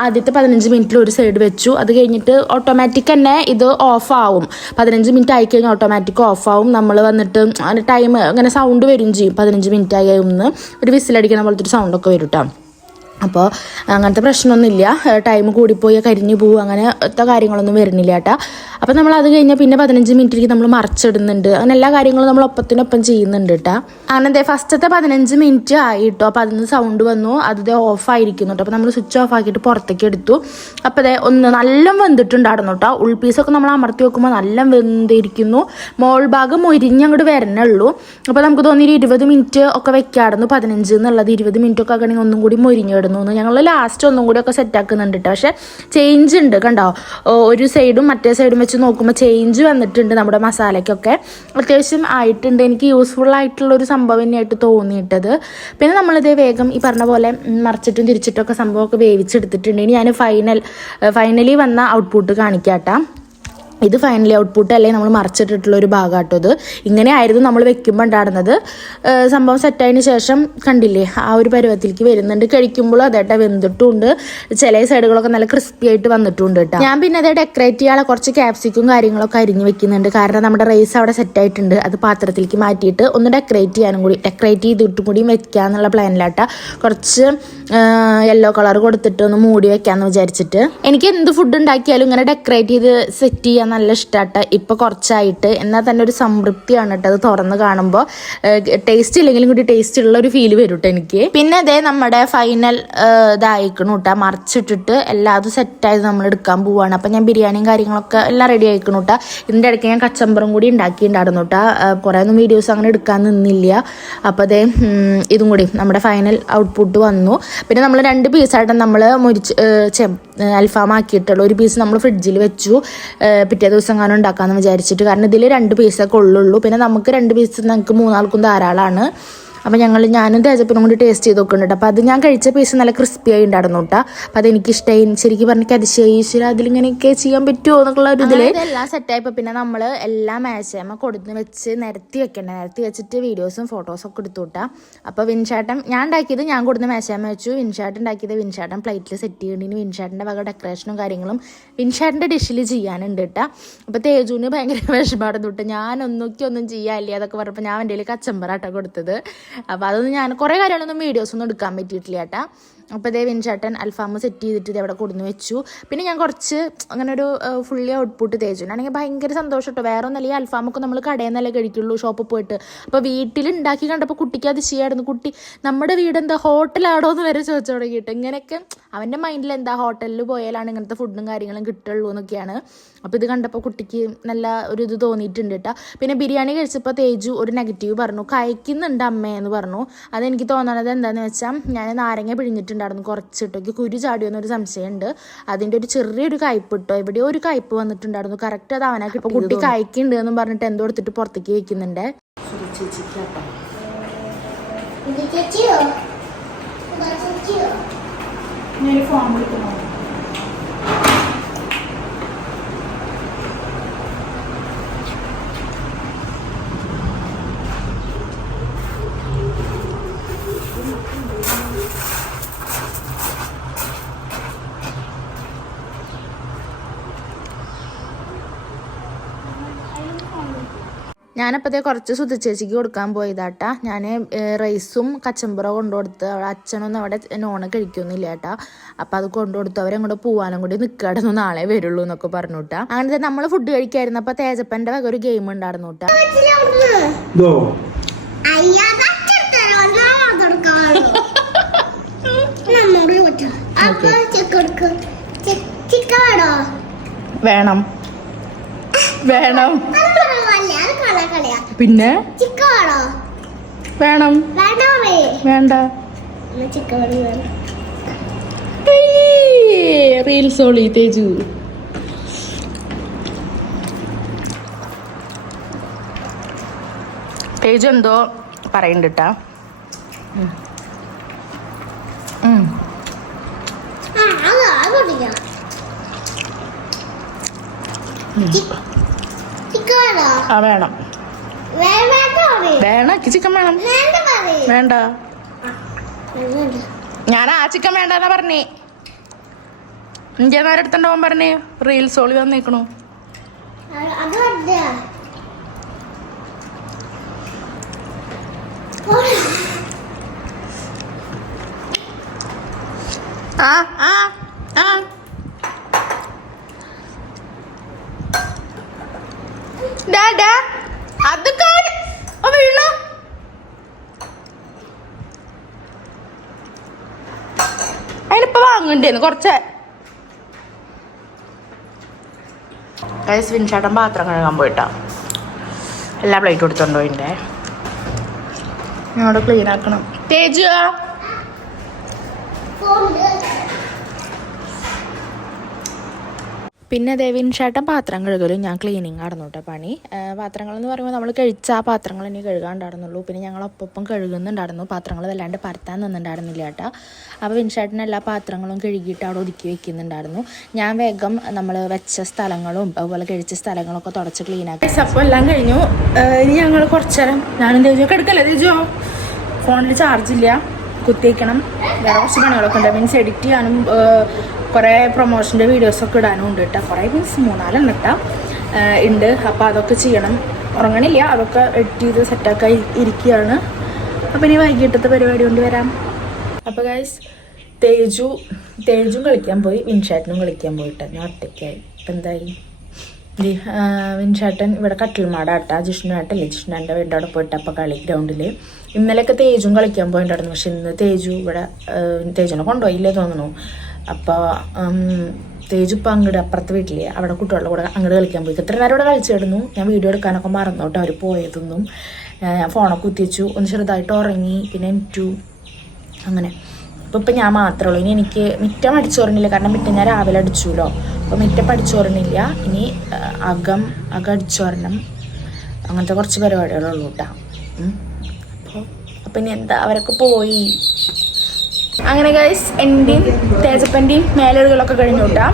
ആദ്യത്തെ 15 മിനിറ്റിൽ ഒരു സൈഡ് വെച്ചു. അത് കഴിഞ്ഞിട്ട് ഓട്ടോമാറ്റിക് തന്നെ ഇത് ഓഫ് ആവും. 15 മിനിറ്റ് ആയി കഴിഞ്ഞാൽ ഓട്ടോമാറ്റിക് ഓഫ് ആവും. നമ്മൾ വന്നിട്ട് ടൈം അങ്ങനെ സൗണ്ട് വരും ചെയ്യും. 15 മിനിറ്റ് ആയി ഒന്ന് ഒരു വിസിലടിക്കണ പോലത്തെ ഒരു സൗണ്ടൊക്കെ വരും കേട്ടോ. അപ്പോൾ അങ്ങനത്തെ പ്രശ്നമൊന്നുമില്ല. ടൈം കൂടിപ്പോയി കരിഞ്ഞു പോകും അങ്ങനത്തെ കാര്യങ്ങളൊന്നും വരുന്നില്ല കേട്ടോ. അപ്പോൾ നമ്മൾ അത് കഴിഞ്ഞാൽ പിന്നെ 15 മിനിറ്റിലേക്ക് നമ്മൾ മറിച്ചിടുന്നുണ്ട്. അങ്ങനെ എല്ലാ കാര്യങ്ങളും നമ്മൾ ഒപ്പത്തിനൊപ്പം ചെയ്യുന്നുണ്ട് കേട്ടോ. അങ്ങനെ ഫസ്റ്റത്തെ 15 മിനിറ്റ് ആയി കേട്ടോ. അപ്പോൾ അതിന് സൗണ്ട് വന്നു, അത് ഓഫ് ആയിരിക്കുന്നു കേട്ടോ. അപ്പോൾ നമ്മൾ സ്വിച്ച് ഓഫ് ആക്കിയിട്ട് പുറത്തേക്ക് എടുത്തു. അപ്പോൾ അതേ ഒന്ന് നല്ല വെന്തിട്ടുണ്ടായിരുന്നു കേട്ടോ. ഉൾപീസൊക്കെ നമ്മൾ അമർത്തി വെക്കുമ്പോൾ നല്ല വെന്തിരിക്കുന്നു. മോൾ ഭാഗം മൊരിഞ്ഞങ്ങോട്ട് വരണുള്ളൂ. അപ്പോൾ നമുക്ക് തോന്നി 20 മിനിറ്റ് ഒക്കെ വെക്കാമായിരുന്നു. 15 എന്നുള്ളത് 20 മിനിറ്റ് ഒക്കെ ആക്കണമെങ്കിൽ ഒന്നും കൂടി മൊരിഞ്ഞിടുന്നു. ഞങ്ങൾ ലാസ്റ്റ് ഒന്നും കൂടി ഒക്കെ സെറ്റ് ആക്കുന്നുണ്ട് കേട്ടോ. പക്ഷെ ചേഞ്ച് ഉണ്ട് കണ്ടോ, ഒരു സൈഡും മറ്റേ സൈഡും വെച്ച് നോക്കുമ്പോൾ ചേഞ്ച് വന്നിട്ടുണ്ട്. നമ്മുടെ മസാലയ്ക്കൊക്കെ അത്യാവശ്യം ആയിട്ടുണ്ട്. എനിക്ക് യൂസ്ഫുൾ ആയിട്ടുള്ള ഒരു സംഭവം തന്നെയായിട്ട് തോന്നിയിട്ടത്. പിന്നെ നമ്മളിത് വേഗം ഈ പറഞ്ഞ പോലെ മറിച്ചിട്ടും തിരിച്ചിട്ടൊക്കെ സംഭവമൊക്കെ വേവിച്ചെടുത്തിട്ടുണ്ട്. ഇനി ഞാൻ ഫൈനലി വന്ന ഔട്ട്പുട്ട് കാണിക്കാട്ടാ. ഇത് ഫൈനലി ഔട്ട്പുട്ട് അല്ലെങ്കിൽ നമ്മൾ മറിച്ചിട്ടിട്ടുള്ള ഒരു ഭാഗം കേട്ടോ. ഇത് ഇങ്ങനെ ആയിരുന്നു നമ്മൾ വെക്കുമ്പോൾ ഉണ്ടായിരുന്നത്. സംഭവം സെറ്റായതിന് ശേഷം കണ്ടില്ലേ ആ ഒരു പരുവത്തിലേക്ക് വരുന്നുണ്ട്. കഴിക്കുമ്പോഴും അതേട്ടാ വെന്തിട്ടുണ്ട്. ചില സൈഡുകളൊക്കെ നല്ല ക്രിസ്പി ആയിട്ട് വന്നിട്ടുണ്ട് കേട്ടോ. ഞാൻ പിന്നെ അതേ ഡെക്കറേറ്റ് ചെയ്യാനുള്ള കുറച്ച് ക്യാപ്സിക്കും കാര്യങ്ങളൊക്കെ അരിഞ്ഞ് വെക്കുന്നുണ്ട്. കാരണം നമ്മുടെ റൈസ് അവിടെ സെറ്റായിട്ടുണ്ട്. അത് പാത്രത്തിലേക്ക് മാറ്റിയിട്ട് ഒന്ന് ഡെക്കറേറ്റ് ചെയ്തിട്ടും കൂടി വെക്കാന്നുള്ള പ്ലാനിലാട്ടാ. കുറച്ച് യെല്ലോ കളർ കൊടുത്തിട്ട് ഒന്ന് മൂടി വെക്കാമെന്ന് വിചാരിച്ചിട്ട്. എനിക്ക് എന്ത് ഫുഡ് ഉണ്ടാക്കിയാലും ഇങ്ങനെ ഡെക്കറേറ്റ് ചെയ്ത് സെറ്റ് ചെയ്യാൻ നല്ല ഇഷ്ടമായിട്ട്. ഇപ്പോൾ കുറച്ചായിട്ട് എന്നാൽ തന്നെ ഒരു സംതൃപ്തിയാണ് കേട്ടോ അത് തുറന്ന് കാണുമ്പോൾ. ടേസ്റ്റ് ഇല്ലെങ്കിലും കൂടി ടേസ്റ്റ് ഉള്ള ഒരു ഫീൽ വരും കേട്ടോ എനിക്ക്. പിന്നെ അതേ നമ്മുടെ ഫൈനൽ ഇതായിക്കണം കേട്ടോ. മറിച്ചിട്ടിട്ട് എല്ലാതും സെറ്റായത് നമ്മൾ എടുക്കാൻ പോവുകയാണ്. അപ്പം ഞാൻ ബിരിയാണിയും കാര്യങ്ങളൊക്കെ എല്ലാം റെഡി ആയിക്കണം കേട്ടോ. ഇതിൻ്റെ ഇടയ്ക്ക് ഞാൻ കച്ചമ്പറും കൂടി ഉണ്ടാക്കിയിട്ടുണ്ടായിരുന്നു കേട്ടോ. കുറേ ഒന്നും വീഡിയോസ് അങ്ങനെ എടുക്കാൻ നിന്നില്ല. അപ്പോൾ അതേ ഇതും കൂടി നമ്മുടെ ഫൈനൽ ഔട്ട്പുട്ട് വന്നു. പിന്നെ നമ്മൾ 2 പീസായിട്ട് നമ്മൾ അൽഫാം ആക്കിയിട്ടുള്ള ഒരു പീസ് നമ്മൾ ഫ്രിഡ്ജിൽ വെച്ചു. പിറ്റേ ദിവസം കാണാൻ ഉണ്ടാക്കാമെന്ന് വിചാരിച്ചിട്ട്. കാരണം ഇതിൽ 2 പീസൊക്കെ ഉള്ളൂ. പിന്നെ നമുക്ക് 2 പീസ് ഞങ്ങൾക്ക് 3 ആൾക്കും ധാരാളമാണ്. അപ്പോൾ ഞാനും തേജപ്പനും കൂടി ടേസ്റ്റ് ചെയ്ത് നോക്കുന്നുണ്ട്. അപ്പോൾ അത് ഞാൻ കഴിച്ച പീസ് നല്ല ക്രിസ്പി ആയി ഉണ്ടായിരുന്നു കേട്ടോ. അപ്പോൾ അതെനിക്കിഷ്ടമായി. ശരിക്കും പറഞ്ഞാൽ അതിശയ അതിലിങ്ങനെയൊക്കെ ചെയ്യാൻ പറ്റുമോ എന്നുള്ള ഒരു ഇതിൽ എല്ലാം സെറ്റായപ്പോൾ പിന്നെ നമ്മൾ എല്ലാം മേശയമ്മ കൊടുന്ന് വെച്ച് നിരത്തി വെച്ചിട്ട് വീഡിയോസും ഫോട്ടോസും ഒക്കെ എടുത്തു വിട്ടാ. അപ്പോൾ വിൻഷാട്ടൻ ഞാൻ ഉണ്ടാക്കിയത് ഞാൻ കൊടുന്ന് മേശയമ്മ വെച്ചു. വിൻഷാട്ടൻ ഉണ്ടാക്കിയത് വിൻഷാട്ടൻ പ്ലേറ്റിൽ സെറ്റ് ചെയ്യേണ്ടി വിൻഷാട്ടൻ്റെ വക ഡെക്കറേഷനും കാര്യങ്ങളും വിൻഷാട്ടൻ്റെ ഡിഷിൽ ചെയ്യാനുണ്ട് കേട്ടോ. അപ്പോൾ തേജുവിന് ഭയങ്കര വിഷമായിരുന്നു കേട്ടോ. ഒന്നും ചെയ്യാനില്ല അതൊക്കെ പറഞ്ഞപ്പോൾ ഞാൻ എൻ്റെ കച്ചമ്പറാട്ടോ കൊടുത്തത്. അപ്പോൾ അതൊന്നും ഞാൻ കുറേ കാര്യങ്ങളൊന്നും വീഡിയോസൊന്നും എടുക്കാൻ പറ്റിയിട്ടില്ല കേട്ടോ. അപ്പോൾ ഇതേ വിൻചാട്ടൻ അൽഫാം സെറ്റ് ചെയ്തിട്ട് ഇത് അവിടെ കൊടുന്ന് വെച്ചു. പിന്നെ ഞാൻ കുറച്ച് അങ്ങനെ ഒരു ഫുള്ളി ഔട്ട്പുട്ട് തേച്ചിട്ടുണ്ടെങ്കിൽ ഭയങ്കര സന്തോഷം കേട്ടോ. വേറെ ഒന്നല്ല, ഈ അൽഫാമൊക്കെ നമ്മൾ കടയിൽ നിന്നല്ലേ കഴിക്കുള്ളൂ, ഷോപ്പിൽ പോയിട്ട്. അപ്പോൾ വീട്ടിൽ ഉണ്ടാക്കി കണ്ടപ്പോൾ കുട്ടിക്ക് അത് ചെയ്യായിരുന്നു. കുട്ടി നമ്മുടെ വീട് എന്താ ഹോട്ടലാണോ എന്ന് വരെ ചോദിച്ചു തുടങ്ങിയിട്ട്. ഇങ്ങനെയൊക്കെ അവൻ്റെ മൈൻഡിൽ എന്താ ഹോട്ടലിൽ പോയാലാണ് ഇങ്ങനത്തെ ഫുഡും കാര്യങ്ങളും കിട്ടുള്ളൂ എന്നൊക്കെയാണ്. അപ്പോൾ ഇത് കണ്ടപ്പോൾ കുട്ടിക്ക് നല്ല ഒരു ഇത് തോന്നിയിട്ടുണ്ട് കേട്ടോ. പിന്നെ ബിരിയാണി കഴിച്ചപ്പോൾ തേജു ഒരു നെഗറ്റീവ് പറഞ്ഞു, കഴിക്കുന്നുണ്ട് അമ്മയെന്ന് പറഞ്ഞു. അതെനിക്ക് തോന്നണത് എന്താണെന്ന് വെച്ചാൽ ഞാൻ നാരങ്ങ പിഴിഞ്ഞിട്ടുണ്ടായിരുന്നു കുറച്ചിട്ടൊക്കെ കുരു ചാടിയെന്നൊരു സംശയമുണ്ട്. അതിൻ്റെ ഒരു ചെറിയൊരു കയ്പ്പ് ഇട്ടോ, എവിടെയോ ഒരു കയ്പ്പ് വന്നിട്ടുണ്ടായിരുന്നു. കറക്റ്റ് അത് അവനാക്കി. ഇപ്പോൾ കുട്ടി കഴിക്കുന്നുണ്ട് എന്ന് പറഞ്ഞിട്ട് എന്തോ എടുത്തിട്ട് പുറത്തേക്ക് വെക്കുന്നുണ്ട്. ഞാനപ്പോഴത്തെ കുറച്ച് സുധച്ചേച്ചിക്ക് കൊടുക്കാൻ പോയതാട്ടാ. ഞാൻ റൈസും കച്ചമ്പറോ കൊണ്ടുകൊടുത്ത് അവിടെ അച്ഛനൊന്നും അവിടെ നോണ് കഴിക്കൊന്നുമില്ല കേട്ടാ. അപ്പം അത് കൊണ്ടുകൊടുത്തു. അവരങ്ങോട്ട് പോവാനും കൂടി നിൽക്കാടൊന്ന് നാളെ വരുള്ളൂ എന്നൊക്കെ പറഞ്ഞു കേട്ടാ. അങ്ങനത്തെ നമ്മൾ ഫുഡ് കഴിക്കായിരുന്നു. അപ്പോൾ തേജപ്പൻ്റെ വക ഒരു ഗെയിം ഉണ്ടായിരുന്നു കേട്ടാ. വേണം വേണം പിന്നെ വേണം വേണ്ട റീൽസ് ഓളി തേജു. തേജു എന്തോ പറയുന്നുണ്ട് കേട്ടാ. ആ വേണം വേണം ചിക്കൻ വേണം വേണ്ട ഞാൻ ആ ചിക്കൻ വേണ്ടെന്നാ പറഞ്ഞേ ഇന്ത്യ നേരെ എടുത്തോണ്ടാവാൻ പറഞ്ഞേ റീൽസ് ഓളി വന്നേക്കണു ആ ആ ആ അത് വീണ അതിനിപ്പോ വാങ്ങണ്ടേന്ന് കുറച്ച് വിൻചാട്ടൻ പാത്രം കഴുകാൻ പോയിട്ടാ എല്ലാ പ്ലേറ്റും എടുത്തോണ്ടോ ഇതിൻ്റെ ഞങ്ങളോട് ക്ലീൻ ആക്കണം തേജ് പിന്നെ ദേവിൻചേട്ടൻ പാത്രം കഴുകലും ഞാൻ ക്ലീനിങ് ആയിരുന്നു കേട്ടോ പണി. പാത്രങ്ങളെന്ന് പറയുമ്പോൾ നമ്മൾ കഴിച്ച ആ പാത്രങ്ങൾ ഇനി കഴുകാണ്ടായിരുന്നുള്ളൂ. പിന്നെ ഞങ്ങളൊപ്പം കഴുകുന്നുണ്ടായിരുന്നു, പാത്രങ്ങൾ വല്ലാണ്ട് പരത്താൻ നിന്നുണ്ടായിരുന്നില്ല കേട്ടോ. അപ്പോൾ വിൻചേട്ടൻ എല്ലാ പാത്രങ്ങളും കഴുകിയിട്ട് അവിടെ ഒതുക്കി വെക്കുന്നുണ്ടായിരുന്നു. ഞാൻ വേഗം നമ്മൾ വെച്ച സ്ഥലങ്ങളും അതുപോലെ കഴിച്ച സ്ഥലങ്ങളൊക്കെ തുടച്ച് ക്ലീനാക്കി. അപ്പോൾ എല്ലാം കഴിഞ്ഞു. ഇനി ഞങ്ങൾ കുറച്ച് നേരം ഞാനും തേജോ എടുക്കല്ലേ തേജോ, ഫോണിൽ ചാർജില്ല, കുത്തിവയ്ക്കണം, വേറെ കുറച്ച് പണികളൊക്കെ ഉണ്ട്. മീൻസ് എഡിറ്റ് ചെയ്യാനും കുറേ പ്രൊമോഷൻ്റെ വീഡിയോസൊക്കെ ഇടാനും ഉണ്ട് കേട്ടോ. കുറേ മീൻസ് 3-4 ഉണ്ട്. അപ്പോൾ അതൊക്കെ ചെയ്യണം. ഉറങ്ങണില്ല, അതൊക്കെ എഡിറ്റ് ചെയ്ത് സെറ്റാക്കി ഇരിക്കുകയാണ്. അപ്പോൾ ഇനി വൈകിട്ടത്തെ പരിപാടി കൊണ്ട് വരാം. അപ്പോൾ ഗൈസ് തേജും കളിക്കാൻ പോയി, വിൻചേട്ടനും കളിക്കാൻ പോയിട്ട് ഞാൻ ഒറ്റയ്ക്കായി. അപ്പം എന്തായി വിൻചേട്ടൻ ഇവിടെ കട്ടിൽമാടാട്ടാ, ജിഷ്ണുവേട്ടല്ലേ, ജിഷ്ണുവിൻ്റെ വീടിൻ്റെ അവിടെ പോയിട്ട് അപ്പോൾ കളി ഗ്രൗണ്ടിൽ. ഇന്നലെയൊക്കെ തേജും കളിക്കാൻ പോയിട്ടുണ്ടായിരുന്നു. പക്ഷെ ഇന്ന് തേജുനെ കൊണ്ടുപോയില്ലേ തോന്നുന്നു. അപ്പോൾ തേജു ഇപ്പം അങ്ങോട്ട് അപ്പുറത്തെ വീട്ടിൽ അവിടെ കുട്ടികളുടെ കൂടെ അങ്ങോട്ട് കളിക്കാൻ പോയി. ഇത്ര നേരം ഇവിടെ കളിച്ചു കിടന്നു. ഞാൻ വീഡിയോ എടുക്കാനൊക്കെ മറന്നു കേട്ടോ അവർ പോയതൊന്നും. ഞാൻ ഫോണൊക്കെ കുത്തിവെച്ചു, ഒന്ന് ചെറുതായിട്ട് ഉറങ്ങി, പിന്നെ എനിറ്റു അങ്ങനെ. അപ്പോൾ ഇപ്പം ഞാൻ മാത്രമേ ഉള്ളൂ. ഇനി എനിക്ക് മിറ്റം അടിച്ചോറണില്ല, കാരണം മിറ്റം ഞാൻ രാവിലെ അടിച്ചുല്ലോ. അപ്പോൾ മിറ്റം അടിച്ചോറണില്ല. ഇനി അകം അടിച്ചോരണം, അങ്ങനത്തെ കുറച്ച് പരിപാടികളുള്ളൂ കേട്ടോ. അപ്പം ഇനി എന്താ, അവരൊക്കെ പോയി. അങ്ങനെ ഗൈസ് എൻ്റെയും തേജപ്പൻ്റെയും മേലൊഴുകളൊക്കെ കഴിഞ്ഞു കൂട്ടാ.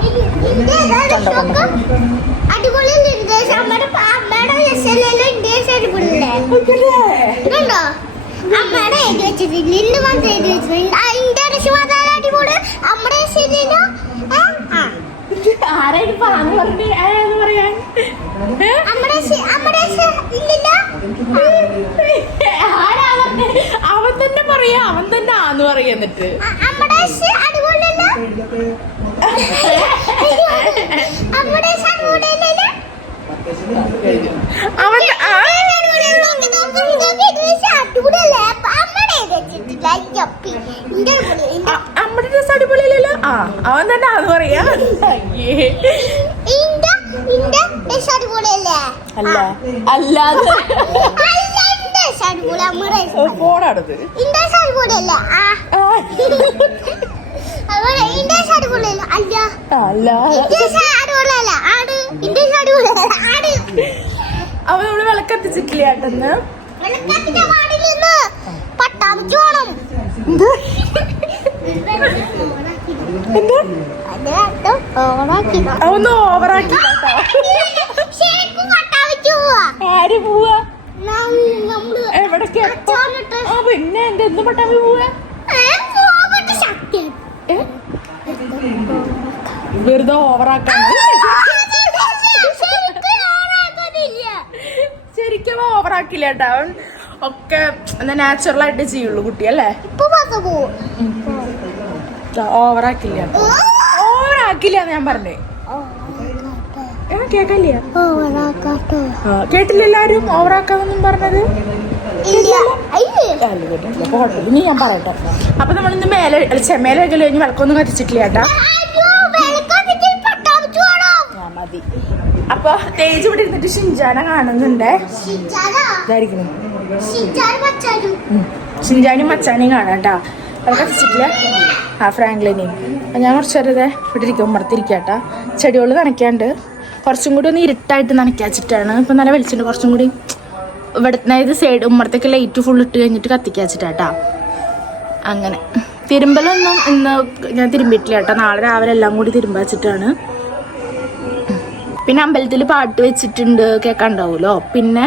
ആരായിട്ട് പാന്ന് പറഞ്ഞ് പറയാൻ അവൻ തന്നെ പറയാ, അവൻ തന്നെ ആന്ന് പറയാ. എന്നിട്ട് നമ്മുടെ ഡ്രസ് അടിപൊളിയല്ലോ. ആ അവൻ തന്നെ ആന്ന് പറയാ. അല്ല അല്ലാതെ ഫോണാണത്. അവൻ നമ്മള് വിളക്കത്തിച്ചിട്ടില്ല ഏട്ടെന്ന്. അവന്ന് ഓവറാക്കി. ആര് പോവാ? എവിടേക്ക്? പിന്നെ എന്റെ എന്ത് പട്ടാമ്പി പോവാ? വെറുതെ ഓവറാക്കാൻ. ശരിക്കും ഓവറാക്കില്ല കേട്ടോ. അവൻ ഒക്കെ എന്താ നാച്ചുറൽ ആയിട്ട് ചെയ്യുള്ളൂ കുട്ടി അല്ലേ. ഓവറാക്കില്ല, ഓവറാക്കില്ല ഞാൻ പറഞ്ഞേ. കേക്കല്ലേ? കേട്ടില്ല എല്ലാരും ഓവറാക്കാന്നൊന്നും പറഞ്ഞത്. ഇനി ഞാൻ പറയട്ടെ. അപ്പൊ നമ്മളിന്ന് മേലെ കഴിഞ്ഞ് വിളക്കൊന്നും കത്തിച്ചിട്ടില്ല കേട്ടാ. മതി. അപ്പൊ തേജ് ഇവിടെ ഇരുന്നിട്ട് ഷിൻജാനെ കാണുന്നുണ്ടേ. ഇതായിരിക്കണം ഷിൻജാനും മച്ചാനെയും കാണാം കേട്ടാ. അത് കത്തിച്ചിട്ടില്ല. ആ ഫ്രാങ്ക്ലിനെയും. ഞാൻ കുറച്ച് നേരം ഇവിടെ ഇരിക്കും, ഉമ്മർത്തിരിക്കാട്ടാ. ചെടികൾ നനയ്ക്കാണ്ട് കുറച്ചും കൂടി ഒന്ന് ഇരുട്ടായിട്ട് നനയ്ക്കാച്ചിട്ടാണ്. ഇപ്പം നല്ല വെളിച്ചിട്ടുണ്ട്. കുറച്ചും കൂടി ഇവിടുത്തെ സൈഡ് ഉമ്മറത്തേക്ക് ലൈറ്റ് ഫുൾ ഇട്ട് കഴിഞ്ഞിട്ട് കത്തിക്കാച്ചിട്ടാട്ടാ. അങ്ങനെ തിരുമ്പലൊന്നും ഇന്ന് ഞാൻ തിരുമ്പിട്ടില്ല കേട്ടോ. നാളെ രാവിലെ എല്ലാം കൂടി തിരുമ്പ വെച്ചിട്ടാണ്. പിന്നെ അമ്പലത്തിൽ പാട്ട് വെച്ചിട്ടുണ്ട്, കേൾക്കാണ്ടാവുമല്ലോ. പിന്നെ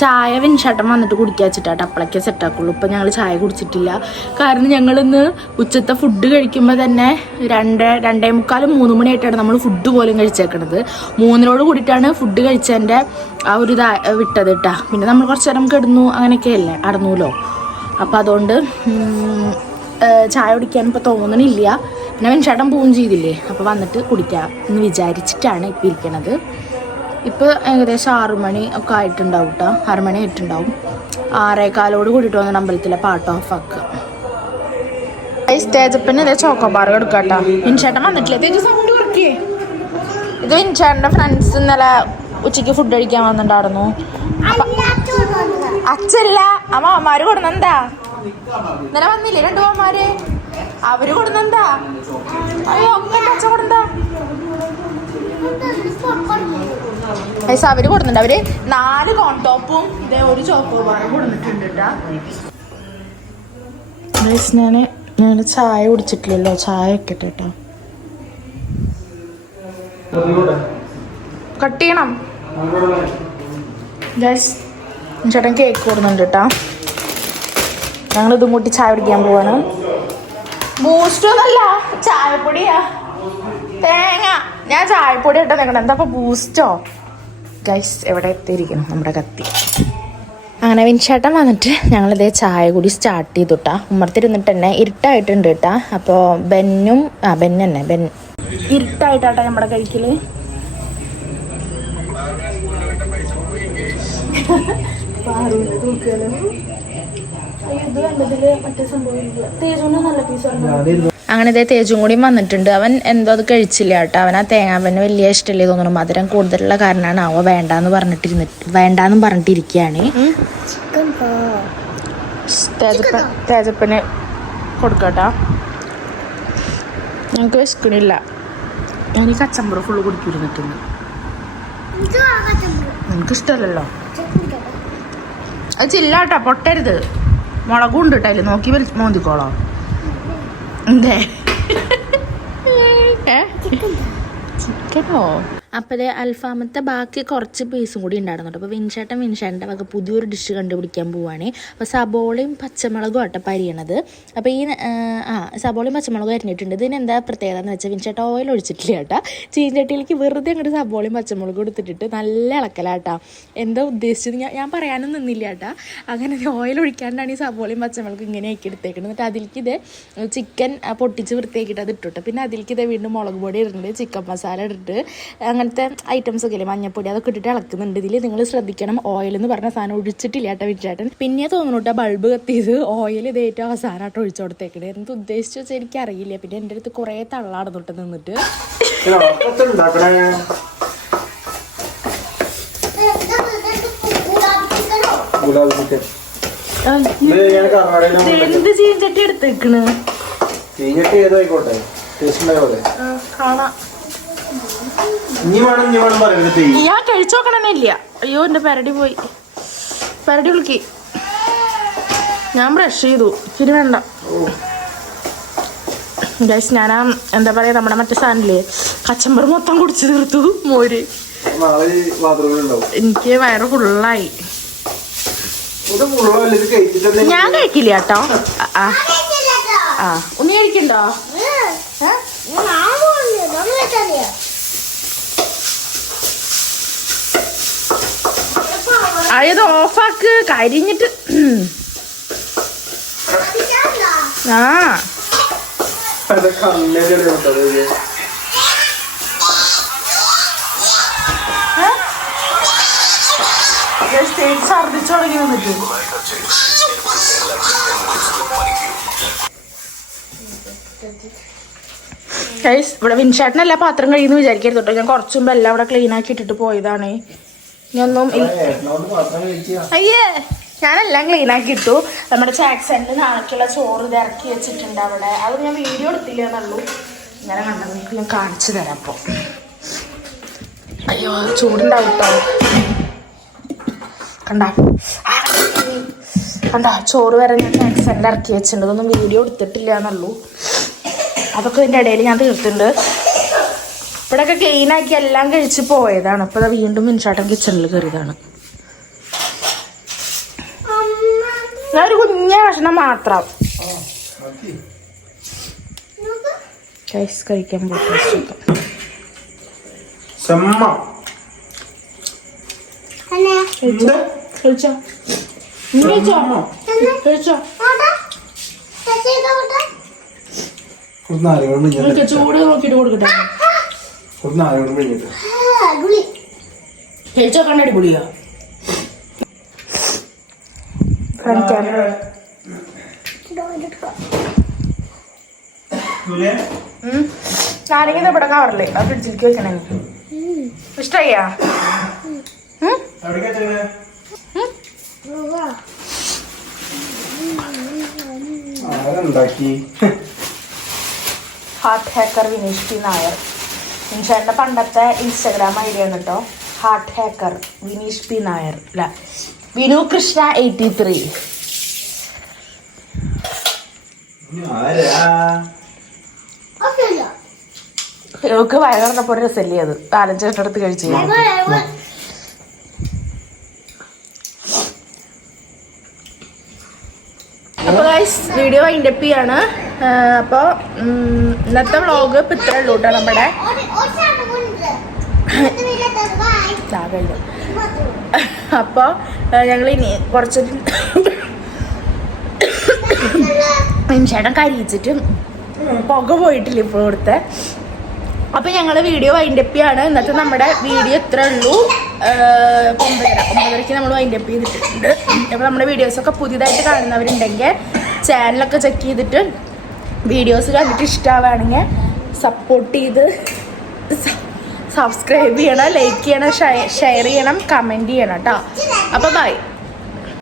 ചായ വിൻഷാട്ടം വന്നിട്ട് കുടിക്കാൻ വെച്ചിട്ടാട്ടോ അപ്പളൊക്കെ സെറ്റാക്കുള്ളൂ. ഇപ്പം ഞങ്ങൾ ചായ കുടിച്ചിട്ടില്ല. കാരണം ഞങ്ങളിന്ന് ഉച്ചത്തെ ഫുഡ് കഴിക്കുമ്പോൾ തന്നെ 2:45 3 മണിയായിട്ടാണ് നമ്മൾ ഫുഡ് പോലും കഴിച്ചേക്കണത്. 3 കൂടിയിട്ടാണ് ഫുഡ് കഴിച്ചതിൻ്റെ ആ ഒരു വിട്ടത് കേട്ടാ. പിന്നെ നമ്മൾ കുറച്ച് നേരം കിടന്നു, അങ്ങനെയൊക്കെയല്ലേ അടന്നുല്ലോ. അപ്പം അതുകൊണ്ട് ചായ കുടിക്കാൻ ഇപ്പോൾ തോന്നണില്ല. പിന്നെ വെൻചേട്ടൻ പോവുകയും ചെയ്തില്ലേ, അപ്പോൾ വന്നിട്ട് കുടിക്കാം എന്ന് വിചാരിച്ചിട്ടാണ് ഇപ്പം ഇരിക്കണത്. ഇപ്പോൾ ഏകദേശം 6 മണി ഒക്കെ ആയിട്ടുണ്ടാവും കേട്ടോ. 6 മണി ആയിട്ടുണ്ടാവും. 6:15 കൂടിയിട്ട് വന്നിട്ട് അമ്പലത്തിലെ പാട്ട് ഓഫാക്കുക. തേജപ്പന് ഇതേ ചോക്കോബാർ എടുക്കാം കേട്ടോ. വെൻചേട്ടൻ വന്നിട്ടില്ലേ? തേജ സൗണ്ട് കുറയ്ക്കേ. ഇത് വെൻചേട്ടൻ്റെ ഫ്രണ്ട്സ് ഇന്നലെ ഉച്ചയ്ക്ക് ഫുഡ് കഴിക്കാൻ വന്നിട്ടുണ്ടായിരുന്നു. അച്ഛല്ല അമ്മമാര് കൊടുന്നെന്താ ഇന്നലെ വന്നില്ലേ 2 അമ്മമാര്? അവര് കൊടുന്നെന്താ? അയ്യോ അച്ഛൻ കൊടുഎന്താ പൈസ അവര് കൊടുക്കുന്നുണ്ട്. അവര് 4 കോൺടോപ്പും ഇതേ ഒരു ചോക്കോബാറും കൊടുത്തിട്ടുണ്ട് കേട്ടാ. ഞാന് ചായ കുടിച്ചിട്ടില്ലല്ലോ, ചായ വെക്കട്ടെ കേട്ടോ. കട്ട് ചെയ്യണം ഗൈസ്. ചേട്ടൻ കേക്ക് കൊടുക്കുന്നുണ്ട് കേട്ടോ. ഞങ്ങൾ ഇതും കൂട്ടി ചായ കുടിക്കാൻ പോവാണ്. ബൂസ്റ്റൊന്നല്ല, ചായപ്പൊടിയാ, തേങ്ങ. ഞാൻ ചായപ്പൊടി ഇട്ടാ നിൽക്കണം. എന്താ ബൂസ്റ്റോ? ഗൈസ് എവിടെ എത്തിയിരിക്കണം നമ്മുടെ കത്തി. അങ്ങനെ വിൻചേട്ടൻ വന്നിട്ട് ഞങ്ങളിതേ ചായ കൂടി സ്റ്റാർട്ട് ചെയ്തുട്ടാ. ഉമ്മർത്തിരുന്നിട്ട് തന്നെ ഇരുട്ടായിട്ടുണ്ട് കേട്ടാ. അപ്പോൾ ബെന്നും ബെൻ ഇരുട്ടായിട്ടാട്ടാ നമ്മുടെ കഴിക്കല്. അങ്ങനെ ഇതേ തേജും കൂടി വന്നിട്ടുണ്ട്. അവൻ എന്തോ അത് കഴിച്ചില്ല കേട്ടോ. അവൻ ആ തേങ്ങാപ്പന് വലിയ ഇഷ്ടമല്ലേ തോന്നുന്നു. മധുരം കൂടുതലുള്ള കാരണമാണ് അവ വേണ്ടാന്ന് പറഞ്ഞിട്ടിരിക്കുകയാണ്. തേജപ്പന് കൊടുക്കട്ടോ. ഞങ്ങൾക്ക് വിശക്കണില്ല. ഞാൻ ഈ കച്ചമ്പറ് ഫുള്ള് കുടിക്കിരുന്നിട്ടുണ്ട്. എനിക്കിഷ്ടമല്ലല്ലോ. അത് ചില്ലാട്ടോ, പൊട്ടരുത്. മുളകും ഉണ്ട് കേട്ടോ അതിൽ. നോക്കി മോന്തിക്കോളോ. എന്തേ ചിക്കനോ? അപ്പോൾ അൽഫാമത്തെ ബാക്കി കുറച്ച് പീസും കൂടി ഉണ്ടായിരുന്നു. അപ്പോൾ വിൻഷേട്ടൻ്റെ വക പുതിയൊരു ഡിഷ് കണ്ടുപിടിക്കാൻ പോവുകയാണ്. അപ്പോൾ സബോളയും പച്ചമുളകും ആട്ടോ പരിയണത്. അപ്പോൾ ഈ സബോളയും പച്ചമുളകും അരിഞ്ഞിട്ടുണ്ട്. ഇതിന് എന്താ പ്രത്യേകത എന്ന് വെച്ചാൽ വിൻഷേട്ട ഓയിൽ ഒഴിച്ചിട്ടില്ല കേട്ടോ. ചീഞ്ചട്ടിയിലേക്ക് വെറുതെ അങ്ങോട്ട് സബോളയും പച്ചമുളകും എടുത്തിട്ടിട്ട് നല്ല ഇളക്കലാട്ടാ. എന്താ ഉദ്ദേശിച്ചത് ഞാൻ പറയാനും നിന്നില്ല കേട്ടോ. അങ്ങനെ ഓയിൽ ഒഴിക്കാണ്ടാണ് ഈ സബോളയും പച്ചമുളകും ഇങ്ങനെ ആക്കി എടുത്തേക്കുന്നത്. എന്നിട്ട് അതിലേക്ക് ഇത് ചിക്കൻ പൊട്ടിച്ച് വൃത്തിയാക്കിയിട്ട് അത് ഇട്ടിട്ട് പിന്നെ അതിലേക്ക് ഇത് വീണ്ടും മുളക് പൊടി ഇട്ടിട്ട് ചിക്കൻ മസാല ഇട്ടിട്ട് അങ്ങനത്തെ ഐറ്റംസ് ഒക്കെ ഇല്ലേ, മഞ്ഞപ്പൊടി അതൊക്കെ ഇട്ടിട്ട് ഇളക്കുന്നുണ്ട്. ഇതിൽ നിങ്ങൾ ശ്രദ്ധിക്കണം, ഓയിൽ എന്ന് പറഞ്ഞ സാധനം ഒഴിച്ചിട്ടില്ല കേട്ടോ വിൻചേട്ടൻ. പിന്നെ തോന്നുന്നു കേട്ടോ ബൾബ് കത്തിയത് ഓയിൽ ഇത് ഏറ്റവും അവസാനമായിട്ട് ഒഴിച്ചു കൊടുത്തേക്കണേ. എന്ത് ഉദ്ദേശിച്ചു വെച്ചാൽ എനിക്കറിയില്ല. പിന്നെ എൻ്റെ അടുത്ത് കുറേ തള്ളാടുന്നു തൊട്ട് നിന്നിട്ട്. എന്ത് ചീഞ്ചട്ടി എടുത്തേക്കണ്? കാണാം. ഞാൻ കഴിച്ചു നോക്കണമെന്നേ ഇല്ല. അയ്യോ എൻ്റെ പെരടി പോയി. പെരടി വിളിക്കി. ഞാൻ ബ്രഷ് ചെയ്തു. ഇച്ചിരി വേണ്ട ഗൈസ്. ഞാൻ എന്താ പറയാ നമ്മുടെ മറ്റേ സാധനമില്ലേ, കച്ചമ്പർ മൊത്തം കുടിച്ചു തീർത്തു. മോര് എനിക്ക് വയറ് ഫുള്ളായി. ഞാൻ കഴിക്കില്ല കേട്ടോ. ഉണ്ണി കഴിക്കണ്ടോ? അത് ഓഫാക്ക് കരിഞ്ഞിട്ട്. ഛർദിച്ചു തുടങ്ങി വന്നിട്ട്. ഇവിടെ വിൻഷേട്ടൻ എല്ലാ പാത്രം കഴിയുന്നു വിചാരിക്കരുത് കേട്ടോ. ഞാൻ കുറച്ചു മുമ്പ് എല്ലാം ഇവിടെ ക്ലീൻ ആക്കി ഇട്ടിട്ട് പോയതാണ്. ഞാനൊന്നും അയ്യേ ഞാനെല്ലാം ക്ലീൻ ആക്കി ഇട്ടു. നമ്മുടെ ചാക്സൻ്റെ നാളേക്കുള്ള ചോറ് ഇത് ഇറക്കി വെച്ചിട്ടുണ്ട് അവിടെ. അത് ഞാൻ വീഡിയോ എടുത്തില്ല എന്നുള്ളൂ. ഇങ്ങനെ കണ്ടത് ഞാൻ കാണിച്ചു തരാം. അപ്പോൾ അയ്യോ ചൂടുണ്ടാവും കേട്ടോ. കണ്ട എന്താ ചോറ് വരെ ഞാൻ ആക്സിഡൻ്റ് ഇറക്കി വെച്ചിട്ടുണ്ട്. ഇതൊന്നും വീഡിയോ എടുത്തിട്ടില്ല എന്നുള്ളൂ. അതൊക്കെ ഇതിൻ്റെ ഇടയിൽ ഞാൻ തീർത്തിട്ടുണ്ട്. ഇവിടെയൊക്കെ ക്ലീനാക്കി എല്ലാം കഴിച്ച് പോയതാണ്. അപ്പോൾ വീണ്ടും മിൻഷാട്ടൻ കിച്ചണിൽ കയറിയതാണ്. ഞാൻ ഒരു കുഞ്ഞ ഭക്ഷണം മാത്രം കഴിക്കാൻ പോയിട്ട് കഴിച്ചോ ചൂട് നോക്കിട്ട് കൊടുക്കട്ടെ. കഴിച്ചോ കണ്ണടി പൊളിയോ നാരങ്ങ ഇവിടെ കവറില്ലേ ആ ഫ്രിഡ്ജിലേക്ക് വെക്കണേ. ഇഷ്ടയ്യാ heart hacker Vineesh P Nair. മിൻഷാന്റെ പണ്ടത്തെ ഇൻസ്റ്റാഗ്രാം ഐഡിയ ആണ് കേട്ടോ. Heart hacker Vineesh P Nair അല്ല വിനു കൃഷ്ണ 83. നമുക്ക് വയറിനപ്പോ ഒരു രസല്ലേ അത് 4-5 വട്ടം കഴിച്ചു. അപ്പോൾ ഗൈസ് വീഡിയോ വൈൻഡപ്പ് ചെയ്യാണ്. അപ്പോൾ ഇന്നത്തെ വ്ളോഗ് ഇപ്പം ഇത്ര ഉള്ളൂ കേട്ടോ. നമ്മുടെ അപ്പോൾ ഞങ്ങൾ ഇനി കുറച്ച് ചേട്ടൻ കരിയിച്ചിട്ട് പുക പോയിട്ടില്ല ഇപ്പോൾ കൊടുത്ത്. അപ്പോൾ ഞങ്ങൾ വീഡിയോ വൈൻഡപ്പ് ചെയ്യാണ്. ഇന്നത്തെ നമ്മുടെ വീഡിയോ ഇത്ര ഉള്ളൂ. 9:30 നമ്മൾ വൈൻഡപ്പ് ചെയ്തിട്ടുണ്ട്. അപ്പോൾ നമ്മുടെ വീഡിയോസൊക്കെ പുതിയതായിട്ട് കാണുന്നവരുണ്ടെങ്കിൽ ചാനലൊക്കെ ചെക്ക് ചെയ്തിട്ട് വീഡിയോസ് കണ്ടിട്ട് ഇഷ്ടമാവുകയാണെങ്കിൽ സപ്പോർട്ട് ചെയ്ത് സബ്സ്ക്രൈബ് ചെയ്യണം, ലൈക്ക് ചെയ്യണം, ഷെയർ ചെയ്യണം, കമൻറ്റ് ചെയ്യണം കേട്ടോ. അപ്പോൾ ബൈ.